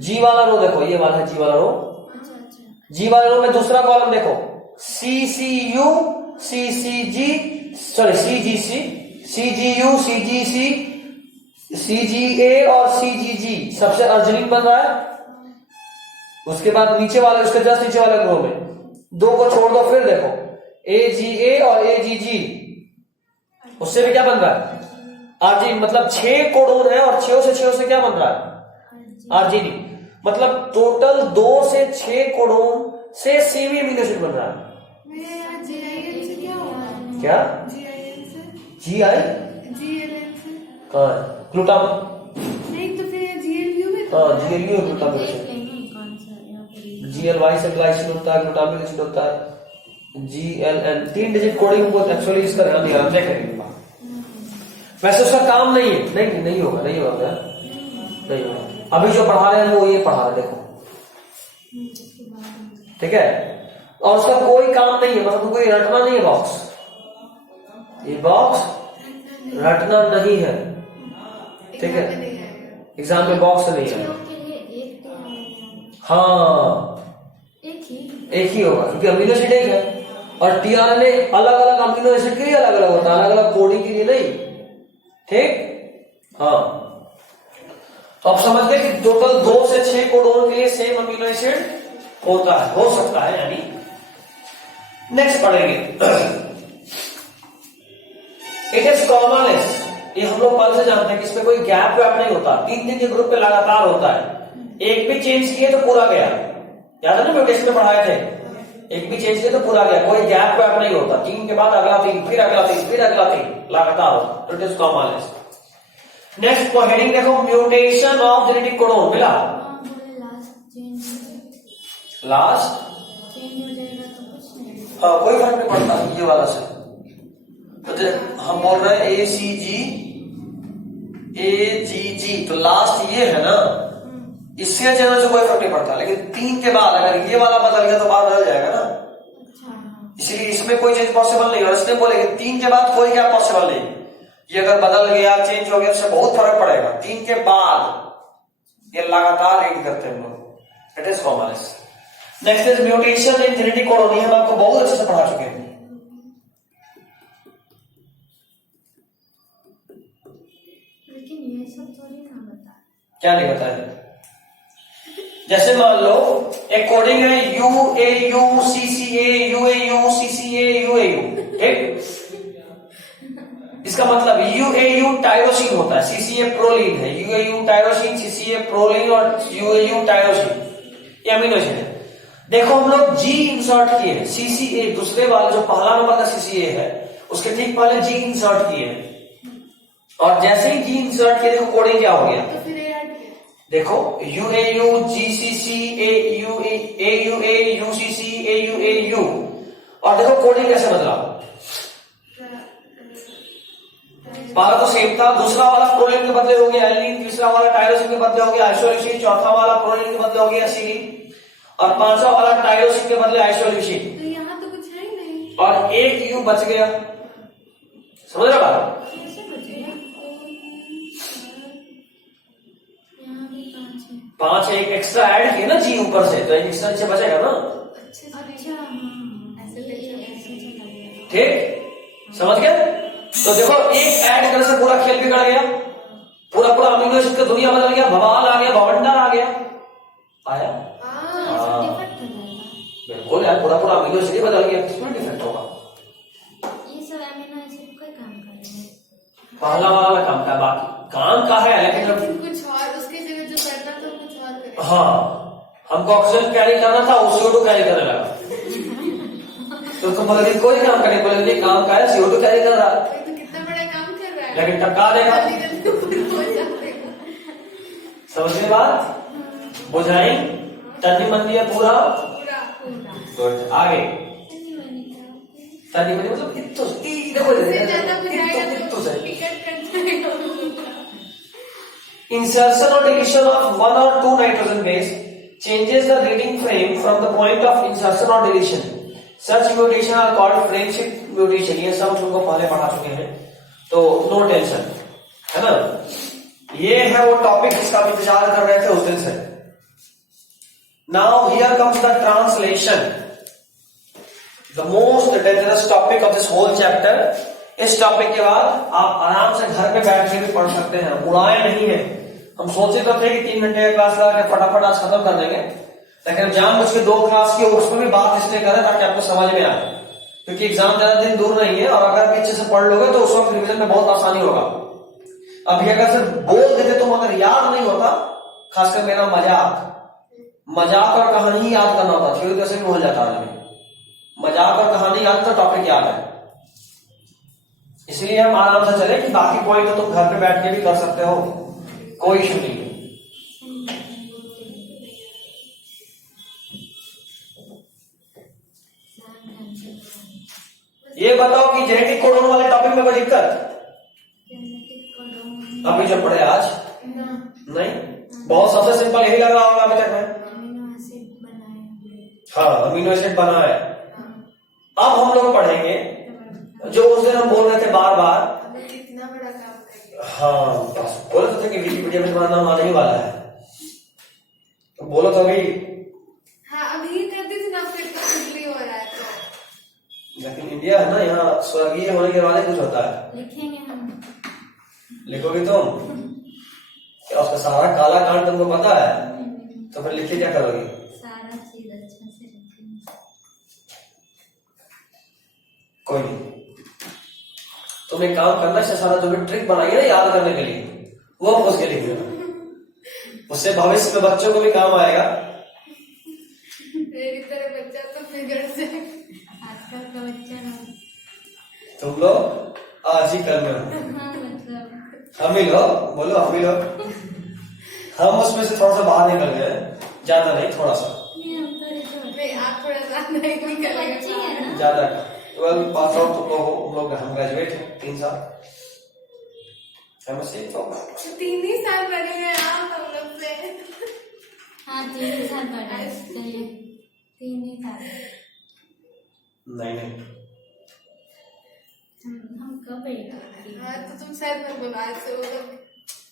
G वाला रो देखो, ये वाला है G वाला रो। G वाले रो में दूसरा कॉलम देखो, CCU, CCG, sorry CGC, CGU, CGC, CGA और CGG सबसे अर्जिनिन बन रहा है। उसके बाद नीचे वाले, उसके जस्ट नीचे वाले रो में 2 को छोड़ दो, फिर देखो AGA और AGG, उससे भी क्या बन रहा है? अर्जिनिन। मतलब 6 कोडोन है और 6 से क्या बन रहा है? अर्जिनिन। मतलब टोटल 2 से 6 कोडोन से सेमी अमीनो एसिड बन रहा है। मेरे यहाँ GIN से क्या होगा? क्या GIN से? GLN से? कहाँ है? ग्लूटाम, नहीं तो फिर GLU में हाँ GLU ग्लूटामिक एसिड। GLY से ग्लाइसिन होता है, ग्लूटामिक एसिड होता है, GLN 3 डिजिट कोडिंग को एक्चुअली इसका ध्यान दिया करेंगे। वैसे उसका काम नहीं है, नहीं होगा नहीं होगा। अभी जो पढ़ा रहे हैं वो ये पढ़ा रहे, देखो ठीक है, और उसका कोई काम नहीं है, मतलब कोई रटना नहीं है बॉक्स, ये बॉक्स रटना नहीं है, ठीक है, एग्जाम में बॉक्स नहीं है। हाँ एक ही होगा, क्योंकि अमीनो एसिड एक है और टीआरएनए अलग अलग अमीनो एसिड के लिए अलग अलग होता है, अलग अलग कोडिंग के लिए नहीं, ठीक। हाँ तो आप समझ गए कि टोटल 2 से 6 कोडोन के लिए सेम अमीनो एसिड होता है, हो सकता है, यानी। नेक्स्ट पढ़ेंगे, इट इज कॉमनलेस। ये हम लोग पहले से जानते हैं कि इसमें कोई गैप वैप नहीं होता, 3 दिन के ग्रुप पे लगातार होता है। एक भी चेंज किए तो पूरा गया, याद है ना म्यूटेशन में पढ़ाए थे, एक भी चेंज किए तो पूरा गया, कोई गैप वैप नहीं होता। 3 के बाद अगला 3, फिर अगला 3, फिर अगला 3 लगातार होता, इट इज कॉमनलेस। नेक्स्ट को हेडिंग देखो, म्यूटेशन ऑफ जेनेटिक कोडोन मिला, लास्ट हाँ कोई फर्क नहीं पड़ता ये वाला से। तो हम बोल रहे हैं ACG AGG, तो लास्ट ये है ना, इसके चैनल से कोई फर्क नहीं पड़ता, लेकिन 3 के बाद अगर ये वाला बदल गया तो बात बदल जाएगा ना, अच्छा हाँ। इसलिए इसमें कोई चेंज पॉसिबल नहीं। और इसने बोले कि 3 के बाद कोई क्या पॉसिबल नहीं, ये अगर बदल गया चेंज हो गया उससे बहुत फर्क पड़ेगा। 3 के बाद ये लगातार रीड करते हैं लोग, it is common. Next is mutation in genetic code, हम आपको बहुत अच्छे से पढ़ा चुके हैं। लेकिन ये सब थोड़ी ना बता, क्या नहीं बताया? जैसे मान लो एक कोडिंग है UAUCCA UAUCCA UAU, ठीक? इसका मतलब UAU टायरोसिन होता है, CCA प्रोलीन है, UAU टायरोसिन, CCA प्रोलीन और UAU टायरोसिन, ये अमीनो एसिड है। देखो हम लोग G इंसर्ट किए हैं, CCA दूसरे वाला जो पहला नंबर का CCA है उसके ठीक पहले G इंसर्ट किए हैं, और जैसे ही G इंसर्ट किए देखो कोडिंग क्या हो गया, तो फिर ये हट गया। देखो UAU GCC AUA UCC AUAU, और देखो कोडिंग कैसे बदला। पहला तो सेम था, दूसरा वाला प्रोलीन के बदले हो गया एलिन, तीसरा वाला टायरोसिन के बदले हो गया आइसोल्यूसिन, चौथा वाला प्रोलीन के बदले हो गया एसिलिन, और पांचवा वाला टायरोसिन के बदले आइसोल्यूसिन, तो यहाँ तो कुछ है ही नहीं। और एक U बच गया। समझ रहे बात? कैसे बचेगा? यहाँ भी 5 है। 5 एक एक्स्ट्रा ऐड किए ना G ऊपर से, तो एक एक्स्ट्रा नीचे बचेगा ना, अच्छे से अच्छा हाँ, ऐसे ऐसे चला गया। ठीक? समझ गए? तो देखो एक ऐड करने से पूरा खेल बिगड़ गया, पूरा अमीनो एसिड का दुनिया बदल गया, बवाल आ गया, बवंडर आ गया, आया? हाँ, डिफेक्ट हो जाएगा। बिल्कुल यार, पूरा अमीनो एसिड ही बदल गया, किसमें डिफेक्ट होगा? ये सब अमीनो एसिड का काम कर रहे हैं। पहला वाला काम का, बाकी काम का है, लेकिन लेकिन कुछ और उसकी जगह जो करना था वो कुछ और करेगा। हाँ, हमको ऑक्सीजन कैरी करना था, वो CO2 कैरी करने लगा। तो तुम बोलोगे कोई काम करे, बोलेंगे काम का है, CO2 कैरी कर रहा है, तो कितना बड़ा काम कर रहा है, लेकिन टपका देगा। जल्दी ऊपर हो जाएगा। समझने बात? बुझाई तनी मन दिया पूरा। पूरा गुड, आगे तनी मन मतलब इससे ज्यादा बुझाएगा इत्तु तो से टिकट कट जाएगा। insertion or deletion of one or two nitrogen base changes the reading frame from the point of insertion or deletion. Such mutation are called frame shift mutation. ये सब तुमको पहले पढ़ा चुके हैं, तो नो टेंशन, है ना? ये है वो टॉपिक जिसका आप इंतजार कर रहे थे उस दिन से। Now here comes the translation, the most dangerous topic of this whole chapter. इस टॉपिक के बाद आप आराम से घर पे बैठ के भी पढ़ सकते हैं, उड़ाए नहीं है। हम सोचे तो थे कि 3 घंटे का क्लास लगा के फटाफट आज खत्म कर देंगे, लेकिन जानबूझ के 2 क्लास की उसमें भी बात इसलिए करें ताकि आपको समझ में आए, क्योंकि एग्जाम ज्यादा दिन दूर नहीं है, और अगर भी अच्छे से पढ़ लोगे तो उस वक्त रिविजन में बहुत आसानी होगा। अभी अगर सिर्फ बोल देते तुम अगर याद नहीं होता, खासकर मेरा मजाक और कहानी ही याद करना होता, थ्योरी कैसे भी भूल जाता आदमी, मजाक और कहानी याद तो टॉपिक याद है। इसलिए हम आराम से चले कि बाकी पॉइंट तो तुम घर पे बैठ के भी कर सकते हो, कोई इशू नहीं है। ये बताओ कि जेनेटिक कोडोन वाले टॉपिक में कोई दिक्कत अभी जो पढ़े आज? नहीं, बहुत सबसे सिंपल यही लग रहा होगा अभी तक में। अमीनो एसिड बनाए। हाँ, अमीनो एसिड बना है। अब हम लोग पढ़ेंगे जो उस दिन हम बोल रहे थे बार बार, कितना बड़ा काम करेगा। हाँ बस बोले तो थे कि विकिपीडिया में तुम्हारा नाम आने ही वाला है, तो बोलो तो अभी। हाँ, अभी कर दी थी ना, फिर तो कुछ भी हो रहा है तो। लेकिन इंडिया है ना, यहाँ स्वर्गीय होने के बाद कुछ होता है। लिखेंगे हम। लिखोगे तुम क्या? उसका सारा काला कांड तुमको पता है, तो फिर लिख के क्या करोगे? सारा चीज अच्छा से लिखेंगे। कोई नहीं, तुम एक काम करना, इससे सारा जो भी ट्रिक बनाई है ना याद करने के लिए, वो हम उसके लिख देना, उससे भविष्य में बच्चों को भी काम आएगा। मेरी तरह बच्चा तो बिगड़ जाए। आजकल का बच्चा ना, तुम लोग आज ही कल में हो, हाँ मतलब हम ही लोग बोलो, हम ही लोग, हम उसमें से थोड़ा सा बाहर निकल गए, ज्यादा नहीं, थोड़ा सा नहीं, हम थोड़े छोटे नहीं, आप थोड़ा सा नहीं बच्चे हैं ना। ज्यादा। 12 पास आउट तुम लोग, हम ग्रेजुएट हैं 3 साल, तो 3 ही साल बने हैं आप हम लोग से। हाँ 3 साल पढ़े चलिए 3 ही साल नहीं हम कब पढ़े हाँ तो तुम सर मत बोलो आज से, वो लोग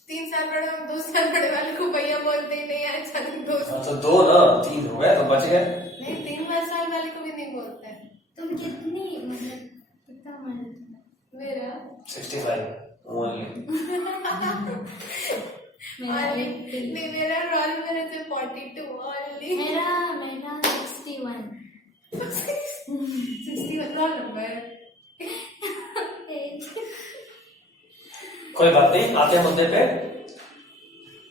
3 साल पढ़े, हम 2 साल पढ़े वाले को भैया बोलते ही नहीं, अचानक 2 साल। तो 2 ना 3 हो गए तो बच गए। नहीं 3 साल वाले को भी नहीं बोलते हैं। तुम कितनी मतलब कितना उम्र मेरा 65 ओनली। नहीं मेरा रोल मेरे से 42 ओनली। मेरा 61 61 रोल नंबर। कोई बात नहीं, आते हैं मुद्दे पे।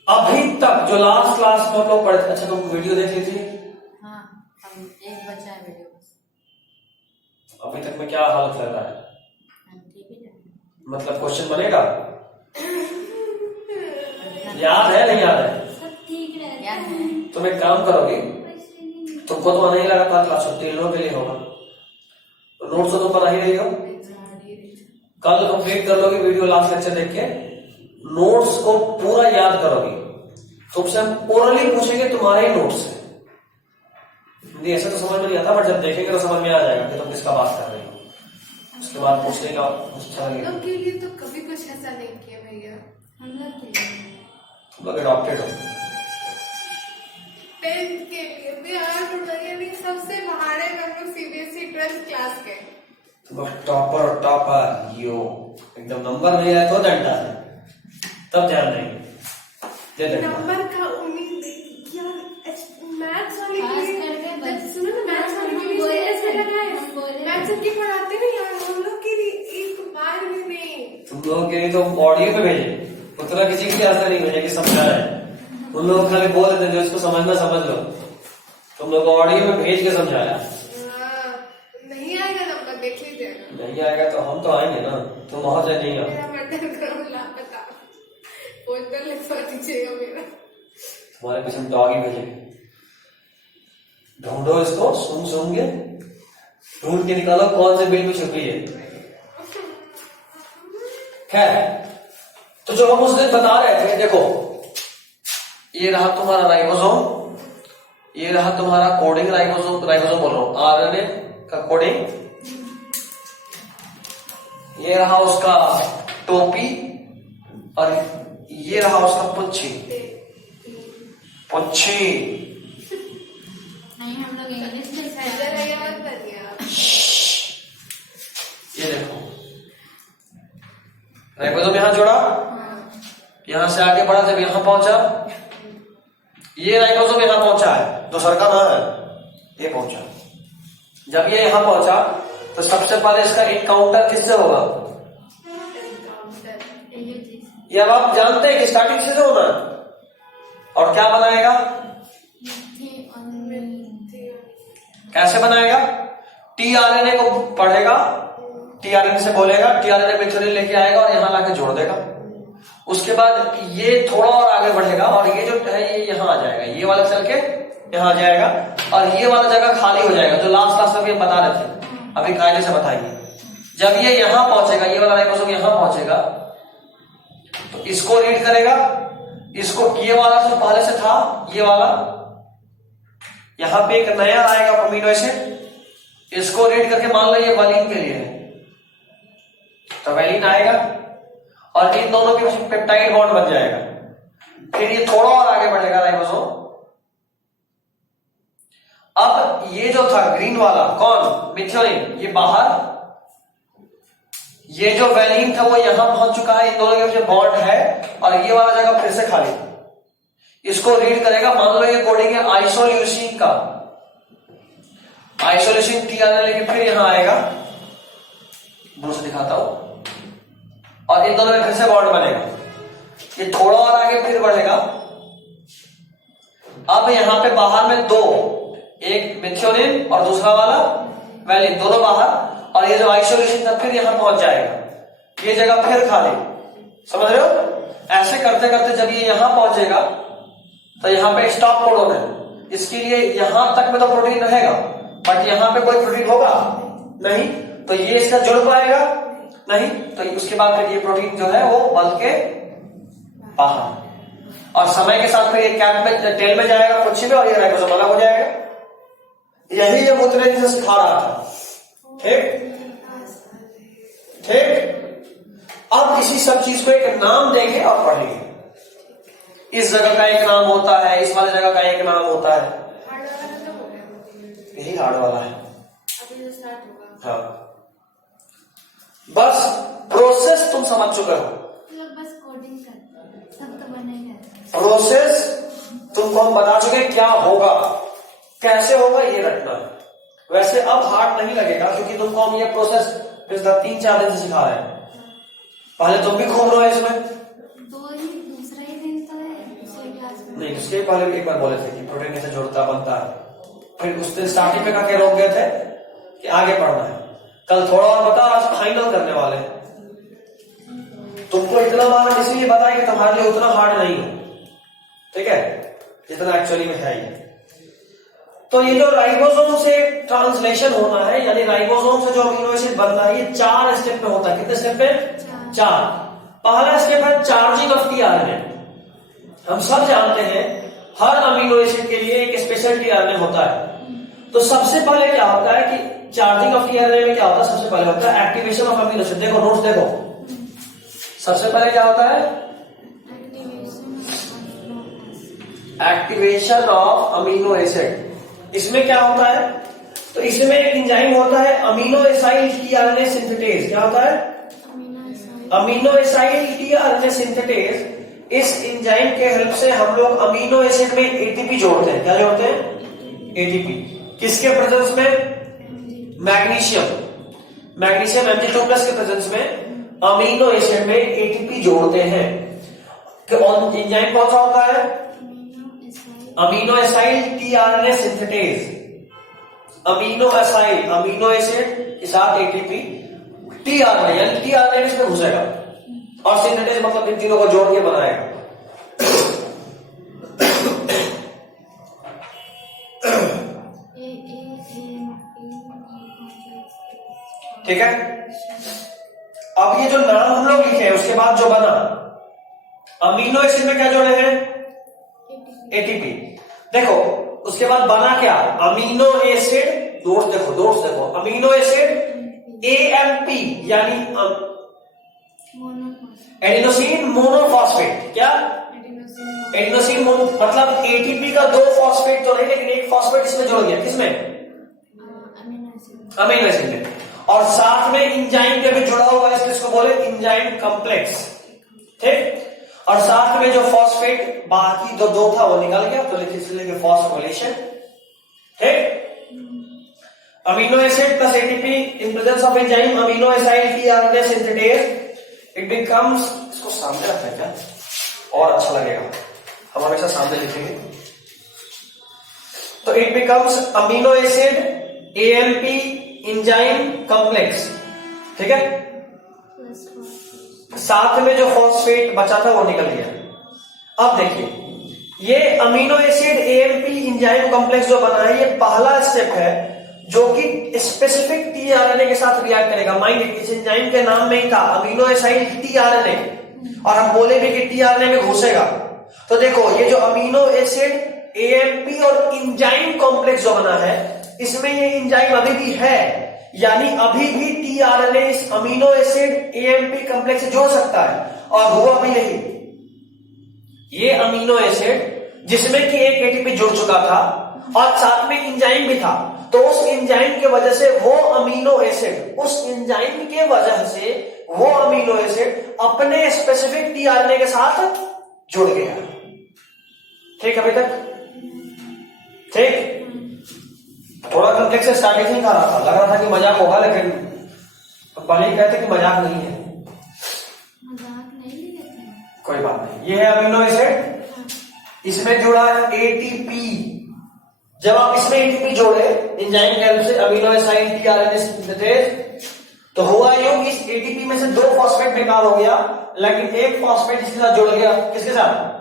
अभी तक जो लास्ट क्लास में हम लोग पढ़े, अच्छा तुम वीडियो देख लीजिए। हाँ हम एक बच्चा है वीडियो अभी तक में क्या हालत लग रहा है? ठीक है मतलब क्वेश्चन बनेगा? याद है नहीं याद है? सब ठीक है तुम एक काम करोगे, तुमको तो नहीं लगा था क्लास 3 लोगों के लिए होगा, नोट्स तो तुम बना ही रही हो, कल कंप्लीट कर लोगे वीडियो लास्ट लेक्चर देख के, नोट्स को पूरा याद करोगे। तुमसे हम ओरली पूछेंगे, तुम्हारे ही नोट्स है। हिंदी ऐसे तो समझ में नहीं आता, बट जब देखेंगे तो समझ में आ जाएगा कि तुम किसका बात कर रहे हो। उसके बाद पूछने का अच्छा हम लगेगा। लोग के लिए तो कभी कुछ ऐसा नहीं किया भैया। हम लोग के लिए तुम लोग अडॉप्टेड हो। 10th के लिए भी यानी सबसे बाहर है हम लोग सीबीएसई 12th क्लास के। टॉपर यो एकदम नंबर नहीं आए तो डंडा है, तब ध्यान नहीं दे देना। नंबर का उम्मीद क्या मैथ्स वाले खास के करके लिए सुनो ना, मैथ्स वाले के लिए ऐसे लगा है मैथ्स सबके पढ़ाते नहीं यार, हम लोग के लिए एक बार भी नहीं। तुम लोगों के लिए तो ऑडियो पे भेजे, उतना किसी की आशा नहीं भेजे कि समझा है। उन लोग खाली बोल देते जो इसको समझना समझ लो, तुम लोग ऑडियो में भेज के समझाया। नहीं आएगा नंबर, देख लीजिएगा। नहीं आएगा तो हम तो आएंगे ना, तुम वहां से नहीं आओ। मेरा मर्डर करो लापता, पोस्टर लिखवा दीजिएगा मेरा। तुम्हारे पीछे डॉगी भेजेंगे, ढूंढो इसको, सूंघ के ढूंढ के निकालो कौन से बिल में छुपी है। खैर, तो जो हम उस दिन बता रहे थे, देखो ये रहा तुम्हारा राइबोसोम, ये रहा तुम्हारा कोडिंग राइबोसोम बोल रहा हूं, आरएनए का कोडिंग, ये रहा उसका टोपी, और ये रहा उसका पुच्छी। नहीं हम लोग इंग्लिश में जरा याद करिए। ये देखो राइबोसोम यहां जोड़ा, यहां से आगे बढ़ा, जब यहां पहुंचा, ये राइबोसोम यहां पहुंचा है, दूसरा का ना है, ये पहुंचा। जब ये यहां पहुंचा तो सबसे पहले इसका इनकाउंटर किससे होगा? ये अब आप जानते हैं कि स्टार्टिंग से होना है, और क्या बनाएगा? कैसे बनाएगा? टीआरएनए को पढ़ेगा, टीआरएनए से बोलेगा, टीआरएनए मिथ्योनिन लेके आएगा और यहां लाके जोड़ देगा। उसके बाद ये थोड़ा और आगे बढ़ेगा और ये जो है ये यहां आ जाएगा, ये वाला चल के यहां आ जाएगा, और ये वाला जगह खाली हो जाएगा, जो लास्ट क्लास में भी बता रहे थे, अभी कायदे से बताएंगे। जब ये यहां पहुंचेगा, ये वाला राइबोसोम यहां पहुंचेगा, तो इसको रीड करेगा, इसको ये वाला जो पहले से था, ये वाला, यहां पे एक नया आएगा अमीनो एसिड, इसको रीड करके मान लो ये वालिन के लिए है, तो वैलिन आएगा, और इन दोनों के बीच पेप्टाइड बॉन्ड बन जाएगा। फिर ये थोड़ा और आगे बढ़ेगा राइबोसोम। अब ये जो था ग्रीन वाला, कौन? मिथ्योनिन, ये बाहर, ये जो वैलिन था वो यहां पहुंच चुका है, इन दोनों के बीच बॉन्ड है, और ये वाला जगह फिर से खाली। इसको रीड करेगा, मान लो ये कोडिंग है आइसोल्यूसिन का, आइसोल्यूसिन टीआरएनए लेके फिर यहां आएगा, दूर से दिखाता हूं, और इन दोनों में फिर से बॉन्ड बनेगा। ये थोड़ा और आगे फिर बढ़ेगा, अब यहां पे बाहर में दो, एक मिथ्योनिन और दूसरा वाला वैलिन, दोनों बाहर, और ये जो आइसोल्यूशन था फिर यहां पहुंच जाएगा, ये जगह फिर खाली। समझ रहे हो? ऐसे करते करते जब ये यहां पहुंचेगा तो यहां पे स्टॉप कोडोन है, इसके लिए यहां तक में तो प्रोटीन रहेगा, बट यहां पे कोई प्रोटीन होगा नहीं, तो ये इसका जुड़ पाएगा नहीं, तो उसके बाद फिर ये प्रोटीन जो है वो बल के बाहर। और समय के साथ फिर ये कैप में टेल में जाएगा कुछ में, और ये राइबोसोम अलग हो जाएगा। यही ये मुद्रे से सिखा रहा था। ठीक ठीक। अब इसी सब चीज को एक नाम देंगे और पढ़ेंगे। इस जगह का एक नाम होता है, इस वाले जगह का एक नाम होता है। हार्ड वाला तो हो गया, यही हार्ड वाला है। अभी जो स्टार्ट होगा। हाँ, बस प्रोसेस तुम समझ चुके हो। लोग बस कोडिंग करते हैं, सब तो बनेगा। प्रोसेस तुमको हम बता चुके क्या होगा, कैसे होगा ये रखना है। वैसे अब हार्ड नहीं लगेगा क्योंकि तुमको हम ये प्रोसेस पिछला 3-4 दिन से सिखा रहे हैं। पहले तुम भी घूम रहे हो इसमें। दूसरा ही दिन तो है दूसरी क्लास में। नहीं, उसके पहले भी एक बार बोले थे कि प्रोटीन कैसे जोड़ता बनता है। फिर उस दिन स्टार्टिंग में काके रोक गए थे कि आगे पढ़ना है। कल थोड़ा और बता, आज फाइनल करने वाले हैं। तुमको इतना मालूम इसलिए बताया कि तुम्हारे लिए उतना हार्ड नहीं हो, ठीक है, जितना एक्चुअली में है ये। तो ये जो राइबोसोम से ट्रांसलेशन होना है, यानी राइबोसोम से जो अमीनो एसिड बनना है, ये 4 स्टेप में होता है। कितने स्टेप में? 4। पहला स्टेप है चार्जिंग ऑफ टीआरएनए। हम सब जानते हैं हर अमीनो एसिड के लिए एक स्पेशल टीआरएनए होता है। तो सबसे पहले क्या होता है कि चार्जिंग ऑफ टीआरएनए में क्या होता है? सबसे पहले होता है एक्टिवेशन ऑफ अमीनो एसिड। देखो नोट्स देखो, सबसे पहले क्या होता है? Activation of amino acid. इसमें क्या होता है? तो इसमें एक एंजाइम होता है अमीनो एसाइल टीआरएनए सिंथेटेज। क्या होता है? Amino acyl tRNA synthetase. इस एंजाइम के हेल्प से हम लोग अमीनो एसिड में एटीपी जोड़ते हैं। क्या जोड़ते हैं? एटीपी। किसके प्रेजेंस में? मैग्नीशियम। मैग्नीशियम Mg2+ के प्रेजेंस में अमीनो एसिड में एटीपी जोड़ते हैं। एंजाइम कौन सा होता है? Amino acyl tRNA synthetase. Amino acyl, amino acid के साथ एटीपी, टीआरएनए यानी टीआरएनए इसमें घुसेगा, और सिंथेटेज मतलब इन तीनों को जोड़ के बनाएगा। ठीक है। अब ये जो नाम हम लोग लिखे हैं उसके बाद जो बना, अमीनो एसिड में क्या जोड़े हैं? एटीपी। देखो उसके बाद बना क्या? अमीनो एसिड, दोस्त देखो, अमीनो एसिड एएमपी यानी एडिनोसिन मोनोफॉस्फेट। क्या? एडिनोसिन मोनो, मतलब एटीपी का 2 फॉस्फेट तो नहीं, लेकिन एक फॉस्फेट इसमें जुड़ गया। किसमें? अमीनो एसिड में। और साथ में इंजाइम के भी जुड़ा हुआ है, इसको बोले इंजाइम कॉम्प्लेक्स। ठीक। और साथ में जो फॉस्फेट बाकी जो 2 था वो निकल गया, तो लिखिए फॉस्फोरिलेशन। ठीक। Amino acid plus ATP in presence of enzyme amino acyl tRNA synthetase it becomes. इसको सामने रखते हैं क्या और अच्छा लगेगा, हम हमेशा सामने लिखेंगे। तो it becomes amino acid AMP enzyme complex. ठीक है। साथ में जो फॉस्फेट बचा था वो निकल गया। अब देखिए ये amino acid AMP enzyme complex जो बना है, ये पहला स्टेप है जो कि स्पेसिफिक टीआरएनए के साथ रिएक्ट करेगा। माइंड, इस एंजाइम के नाम में ही था अमीनो एसाइल टीआरएनए, और हम बोले भी कि टीआरएनए में घुसेगा। तो देखो ये जो अमीनो एसिड एएमपी और एंजाइम कॉम्प्लेक्स जो बना है, इसमें ये एंजाइम अभी भी है, यानी अभी भी टीआरएनए इस अमीनो एसिड एएमपी कॉम्प्लेक्स से जोड़ सकता है। और हुआ भी यही, ये अमीनो एसिड जिसमें कि एक एटीपी जुड़ चुका था और साथ में एंजाइम भी था, तो उस एंजाइम की वजह से वो अमीनो एसिड, उस एंजाइम के वजह से वो अमीनो एसिड अपने स्पेसिफिक टीआरएनए के साथ जुड़ गया। ठीक अभी तक? ठीक। थोड़ा कॉम्प्लेक्स से स्टार्टिंग नहीं कर रहा था, लग रहा था कि मजाक होगा, लेकिन पहले ही कहते कि मजाक नहीं है। मजाक नहीं लेते, कोई बात नहीं। ये है अमीनो एसिड, इसमें जुड़ा है एटीपी। जब आप इसमें एटीपी जोड़े एंजाइम के हेल्प से अमीनो एसाइल टीआरएनए सिंथेटेज, तो हुआ यूं कि इस एटीपी में से 2 फॉस्फेट बेकार हो गया, लेकिन एक फॉस्फेट इसके साथ जुड़ गया। किसके साथ?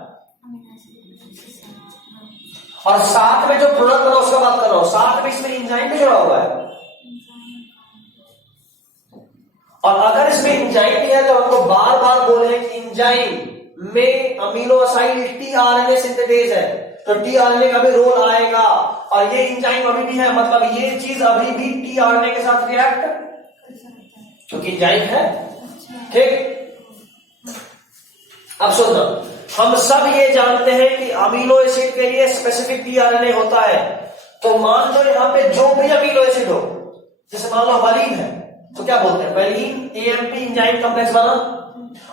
और साथ में जो प्रोडक्ट बना उसका बात कर रहा हूं, साथ में इसमें एंजाइम भी जुड़ा हुआ है। और अगर इसमें एंजाइम भी है तो हमको बार बार बोले कि एंजाइम में अमीनो असाइड टीआरएनए सिंथेटेज है, तो टीआरएनए का भी रोल आएगा। और ये एंजाइम अभी भी है, मतलब ये चीज अभी भी टीआरएनए के साथ रिएक्ट क्योंकि एंजाइम है। ठीक, अब सुनना, हम सब ये जानते हैं कि अमीनो एसिड के लिए स्पेसिफिक टीआरएनए होता है। तो मान लो यहाँ पे जो भी अमीनो एसिड हो, जैसे मान लो वलीन है, तो क्या बोलते हैं, वलीन एएमपी एंजाइम कॉम्प्लेक्स बना,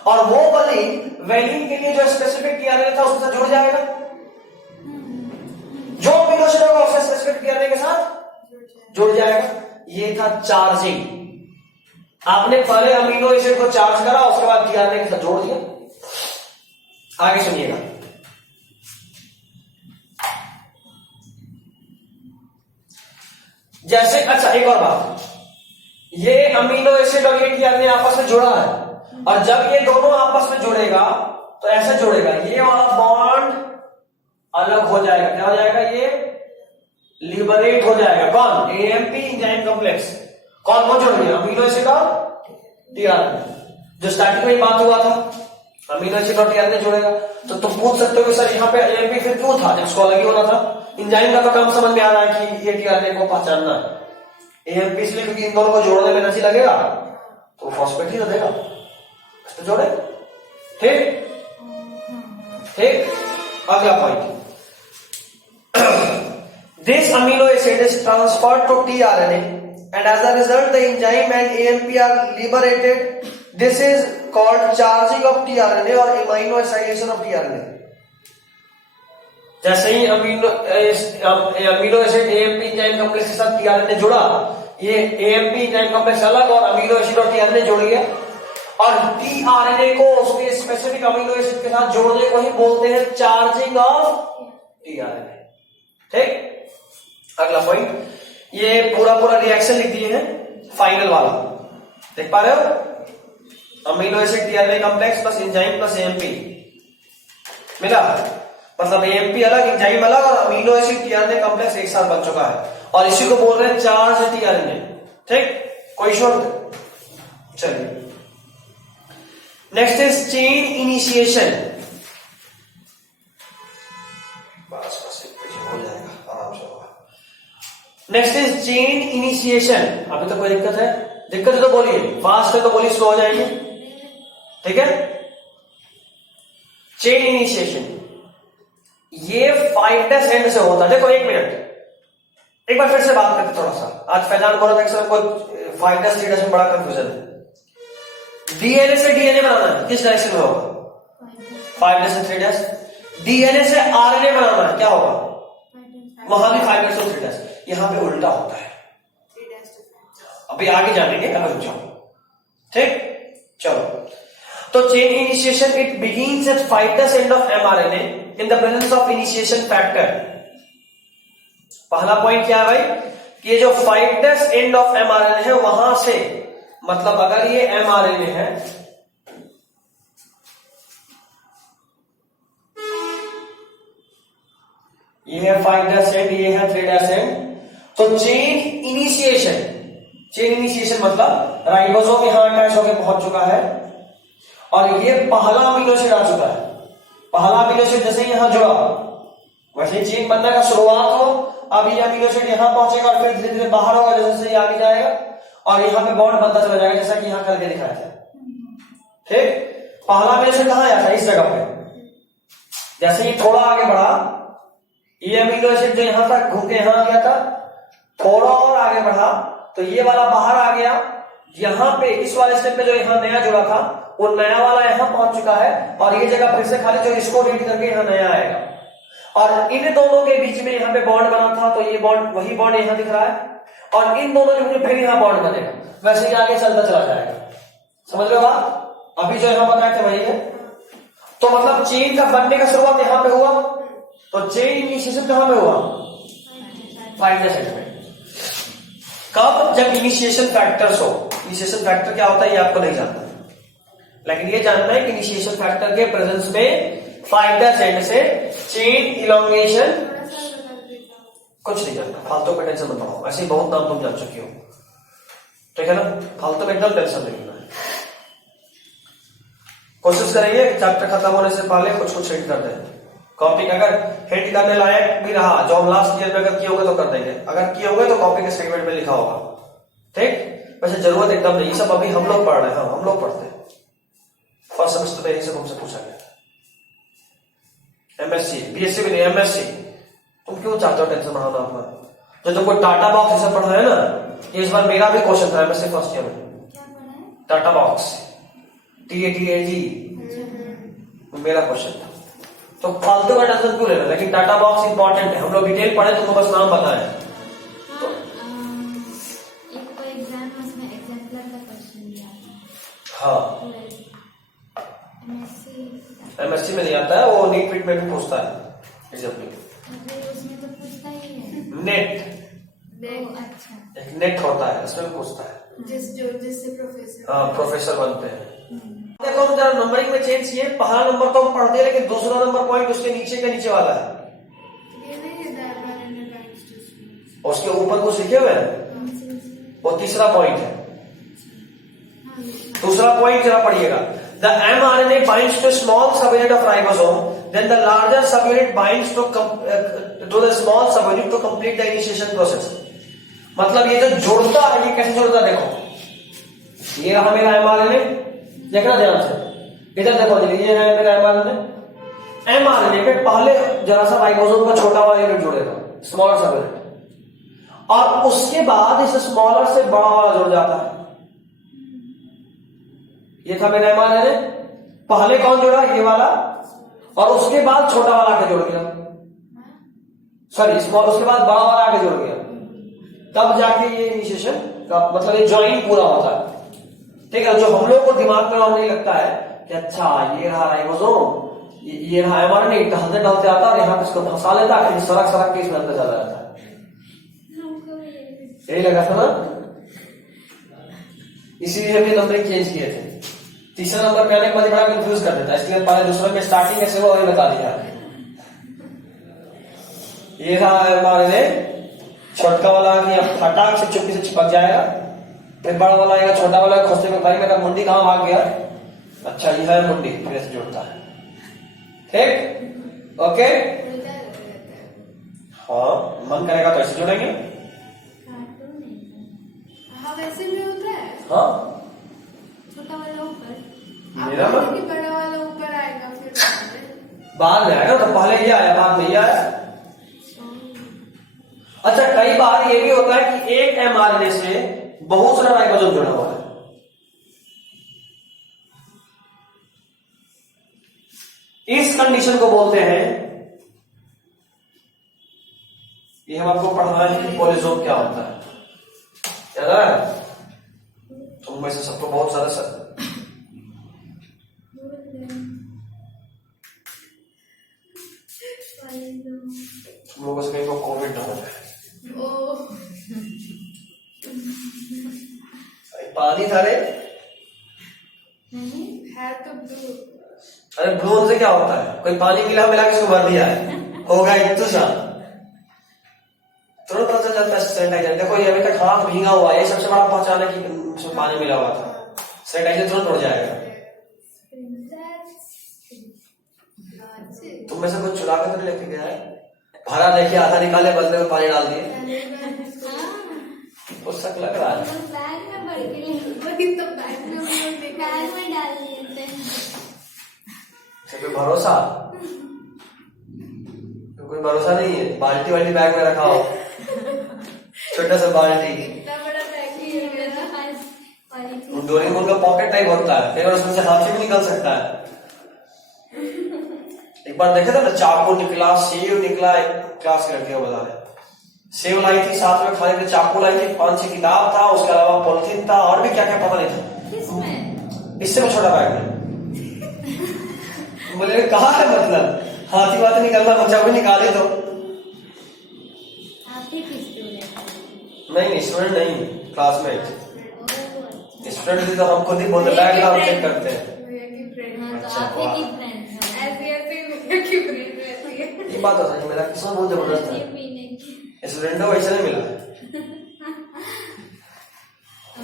और वो वलीन के लिए जो स्पेसिफिक टीआरएनए था उसके साथ जुड़ जाएगा। जो अमीनो एसिड होगा उससे स्पेसिफिक टीआरएनए के साथ जुड़ जाएगा। ये था चार्जिंग। आपने पहले अमीनो एसिड को चार्ज करा, उसके बाद टीआरएनए के साथ जोड़ दिया। आगे सुनिएगा, जैसे, अच्छा एक और बात, ये अमीनो एसिड और ये टीआरएनए आपस में जुड़ा है, और जब ये दोनों आपस में जुड़ेगा तो ऐसे जुड़ेगा, ये वाला बॉन्ड अलग हो जाएगा। क्या हो जाएगा, ये लिबरेट हो जाएगा। कौन, एएमपी एंजाइम कॉम्प्लेक्स। कौन जुड़ गया, अमीनो एसिड और टीआरएनए। जो स्टार्टिंग में बात हुआ था, अमीनो एसिड और टीआरएनए जुड़ेगा, तो तुम पूछ सकते हो कि सर यहाँ पे एएमपी फिर क्यों था, जब इसको अलग ही होना था। एंजाइम का तो काम समझ में आ रहा है कि ये टीआरएनए को पहचानना है। एएमपी इसलिए क्योंकि इन दोनों को जोड़ने में एनर्जी लगेगा, तो फॉस्फेट ही तो देगा, तो जोड़े। ठीक ठीक, अगला point, this amino acid is transferred to tRNA and as a result the enzyme and AMP are liberated. This is called charging of tRNA और इमाइनोएसाइलेशन ऑफ टीआरएनए। जैसे ही amino acid AMP enzyme complex के साथ tRNA जुड़ा, ये AMP enzyme complex अलग और amino acid और टीआरएनए जुड़ गया, और टीआरएनए को उसके स्पेसिफिक अमीनो एसिड के साथ जोड़ने को ही बोलते हैं चार्जिंग ऑफ टीआरएनए। ठीक, अगला पॉइंट, ये पूरा रिएक्शन लिख दिए हैं, फाइनल वाला देख पा रहे हो, amino acid tRNA complex plus enzyme plus AMP मिला, मतलब एएमपी अलग एंजाइम अलग और अमीनो एसिड टीआरएनए कॉम्प्लेक्स एक साथ बन चुका है, और इसी को बोल रहे हैं चार्ज टीआरएनए। ठीक, कोई शॉर्ट। चलिए, नेक्स्ट इज चेन इनिशिएशन। बस हो जाएगा, आराम से होगा। Next is chain initiation. अभी तो कोई दिक्कत है, दिक्कत है तो बोलिए, फास्ट है तो बोलिए, स्लो हो जाएगी। ठीक है, चेन इनिशिएशन ये 5' एंड से होता है। देखो एक मिनट, एक बार फिर से बात करते थोड़ा सा। आज फैजान बोल रहा था सर कोई 5' 3' में बड़ा कंफ्यूजन है। डीएनए से डीएनए बनाना है, किस डायरेक्शन में होगा, 5' से 3'। डीएनए से आरएनए बनाना है, क्या होगा, वहां भी 5' और 3'। यहां पे उल्टा होता है, अभी आगे जानेंगे, अगर जाओ। ठीक, चलो, तो chain initiation it begins at 5' end of mRNA in the presence of initiation factor. पहला पॉइंट क्या है भाई, कि ये जो 5' एंड ऑफ एमआरएनए है वहां से, मतलब अगर ये एमआरएनए है, ये है 5' एंड ये है 3' एंड, तो चेन इनिशिएशन मतलब राइबोसोम यहां अटैच होकर पहुंच चुका है, और ये पहला अमीनो एसिड आ चुका है। पहला अमीनो एसिड जैसे यहां जुड़ा, वैसे चेन बनने का शुरुआत हो। अब ये अमीनो एसिड यहां पहुंचेगा और फिर धीरे धीरे बाहर होगा, जैसे ही आगे जाएगा, और यहां पे बॉन्ड बनता चला जाएगा, जैसा कि यहां करके दिखाया था। ठीक, पहला अमीनो एसिड कहां आया था, इस जगह पे। जैसे ही थोड़ा आगे बढ़ा, ये अमीनो एसिड जो यहां तक घूम के यहां आ गया था, थोड़ा और आगे बढ़ा तो ये वाला बाहर आ गया। यहां पे इस वाले स्टेप पे जो यहां नया जुड़ा था, वो नया वाला यहां पहुंच चुका है, और ये जगह फिर से खाली, जो इसको रीड करके यहां नया आएगा। और इन दोनों के बीच में यहां पे बॉन्ड बना था, तो ये बॉन्ड, वही बॉन्ड यहां दिख रहा है, और इन दोनों के बीच फिर यहां बॉन्ड बनेगा, वैसे ही आगे चलता चला जाएगा। समझ लो बात, अभी जो यहां बताए थे वही है। तो मतलब चेन का बनने का शुरुआत यहां पे हुआ, तो चेन इनिशिएशन कहां पे हुआ, 5' में। कब, जब इनिशिएशन फैक्टर्स हो। इनिशिएशन फैक्टर क्या होता है ये आपको नहीं जानना, लेकिन ये जानना है कि इनिशिएशन फैक्टर के प्रेजेंस में 5' एंड से चेन इलॉन्गेशन, कुछ नहीं जानना, फालतू में टेंशन मत बनाओ, ऐसे बहुत नाम तुम जान चुकी हो। ठीक है ना, फालतू में एकदम टेंशन नहीं लेना है। कोशिश करेंगे चैप्टर खत्म होने से पहले कुछ कुछ हिट कर दें। कॉपी अगर हिट करने लायक भी रहा, जो हम लास्ट ईयर में अगर किए होंगे तो कर देंगे, अगर किए होंगे तो कॉपी के सेगमेंट में लिखा होगा। ठीक, वैसे जरूरत एकदम नहीं, ये सब अभी हम लोग पढ़ रहे हैं। हाँ, हम लोग पढ़ते हैं, फर्स्ट सेमेस्टर में यही सब हमसे पूछा गया। एमएससी, बीएससी भी नहीं, एमएससी। तुम क्यों चाहते हो टेंशन बढ़ाना अपना? जो तुमको टाटा बॉक्स सब पढ़ा है ना, इस बार मेरा भी क्वेश्चन था एमएससी फर्स्ट ईयर में। क्या पढ़ा है? टाटा बॉक्स, TATAG, मेरा क्वेश्चन था। तो फालतू का टेंशन क्यों लेना, लेकिन टाटा बॉक्स इंपॉर्टेंट है। हम लोग डिटेल पढ़े, तुमको बस नाम बताएं। एक तो एग्जाम में उसमें एग्जाम्पलर का क्वेश्चन दिया था। हाँ, एमएससी में नहीं आता है वो, नीट वीट में भी पूछता है एग्जाम्पल। उसमें तो पूछता ही है। नेट, अच्छा, एक नेट होता है, उसमें भी पूछता है। जिससे प्रोफेसर, हाँ, प्रोफेसर बनते हैं। देखो हम जरा नंबरिंग में चेंज किए, पहला नंबर तो हम पढ़ते हैं, लेकिन दूसरा नंबर पॉइंट उसके नीचे के नीचे वाला है, ये नहीं है that one in the times two, और उसके ऊपर कुछ लिखे हुए हैं, वो तीसरा पॉइंट है। दूसरा पॉइंट जरा पढ़िएगा। The mRNA binds to small subunit of ribosome, then the larger subunit binds to the small subunit to complete the initiation process। मतलब ये जो जोड़ता है, ये कैसे जोड़ता है? देखो, ये रहा मेरा mRNA, देखना ध्यान से, इधर देखो, ये है मेरा mRNA के पहले जरा सा राइबोसोम का छोटा वाला यूनिट जुड़ेगा, स्मॉलर सबयूनिट, और उसके बाद इस स्मॉलर से बड़ा वाला जुड़ जाता है। ये था मेरा mRNA, पहले कौन जुड़ा? ये वाला, और उसके बाद छोटा वाला आके जुड़ गया, सॉरी स्मॉल, उसके बाद बड़ा वाला आके जुड़ गया, तब जाके ये इनिशिएशन का मतलब ये ज्वाइन पूरा होता है। ठीक है, जो हम लोग को दिमाग में और नहीं लगता है कि अच्छा ये रहा राइबोसोम, ये रहा mRNA, ढलते ढलते आता है और यहाँ पे इसको फंसा लेता है, फिर सड़क सड़क के इसमें अंदर चला जाता है। यही लगा था ना, इसीलिए हमने नंबर चेंज किए थे। तीसरा नंबर पे आने के बाद बड़ा कंफ्यूज कर देता है, इसलिए पहले दूसरे में स्टार्टिंग कैसे हुआ वही बता दिया। ये रहा mRNA, छोटा वाला कि अब फटाक से चुप्पी से चिपक जाएगा, फिर बड़ा वाला आएगा, छोटा वाला खोजने में भाई मेरा मुंडी कहाँ भाग गया, अच्छा ये है मुंडी, फिर ऐसे जुड़ता है। ठीक, ओके, हाँ, मन करेगा तो ऐसे जुड़ेंगे। हाँ वैसे भी होता है। हाँ, छोटा वाला ऊपर, मेरा मन कि बड़ा वाला ऊपर आएगा, फिर बाद में आएगा, तो पहले ये आया बाद में ये आया। अच्छा, कई बार ये भी होता है कि एक mRNA से बहुत सारा राइबोसोम जुड़ा हुआ है। इस कंडीशन को बोलते हैं, ये हम आपको पढ़ना है कि पॉलीसोम क्या होता है। याद है? तुम में से सबको बहुत सारा तुम लोगों से कहीं को कोविड ना हो जाए। पानी था रे, है तो ब्लू। अरे ब्लू से क्या होता है? कोई पानी मिला किसको भर दिया है, होगा इतना सा तुरंत पता चल जाता है सैनिटाइजर। देखो ये अभी तक हाथ भींगा हुआ है, ये सबसे बड़ा पहचान है कि उसमें पानी मिला हुआ था। सैनिटाइजर तुरंत उड़ जाएगा। तुम में से कुछ चुरा कर तो लेके गया है? भरा देखिए, आधा निकाले, बदले में पानी डाल दिए, तो शक लग रहा है। बैग में भर के वही तो बैग में डाल दिए थे। कोई भरोसा, कोई भरोसा नहीं है। बाल्टी वाली बैग में रखा हो, छोटा सा बाल्टी, इतना बड़ा बैग ही है मेरा। डोरेमोन का पॉकेट टाइप होता है, कई बार उसमें से हाथी भी निकल सकता है। एक बार देखे था ना, चाकू निकला, सेव निकला, क्लास के लड़के को बता रहे, सेव लाई थी, साथ में खाने के चाकू लाई थी, 5-6 किताब था, उसके अलावा पॉलिथीन था, और भी क्या क्या पता नहीं था। किसमें? इससे वो छोटा बैग में। बोले कहा है मतलब हाथी वाथी निकलना, बच्चा भी निकाले तो। आप ही की स्टूडेंट? नहीं, स्टूडेंट नहीं, क्लासमेट। स्टूडेंट भी तो हम खुद ही बोलते, बैग का हम चेक करते हैं। आप ही की फ्रेंड ये बात तो सही, मेरा किस्मत बहुत जबरदस्त है, स्टूडेंट वैसे नहीं मिला।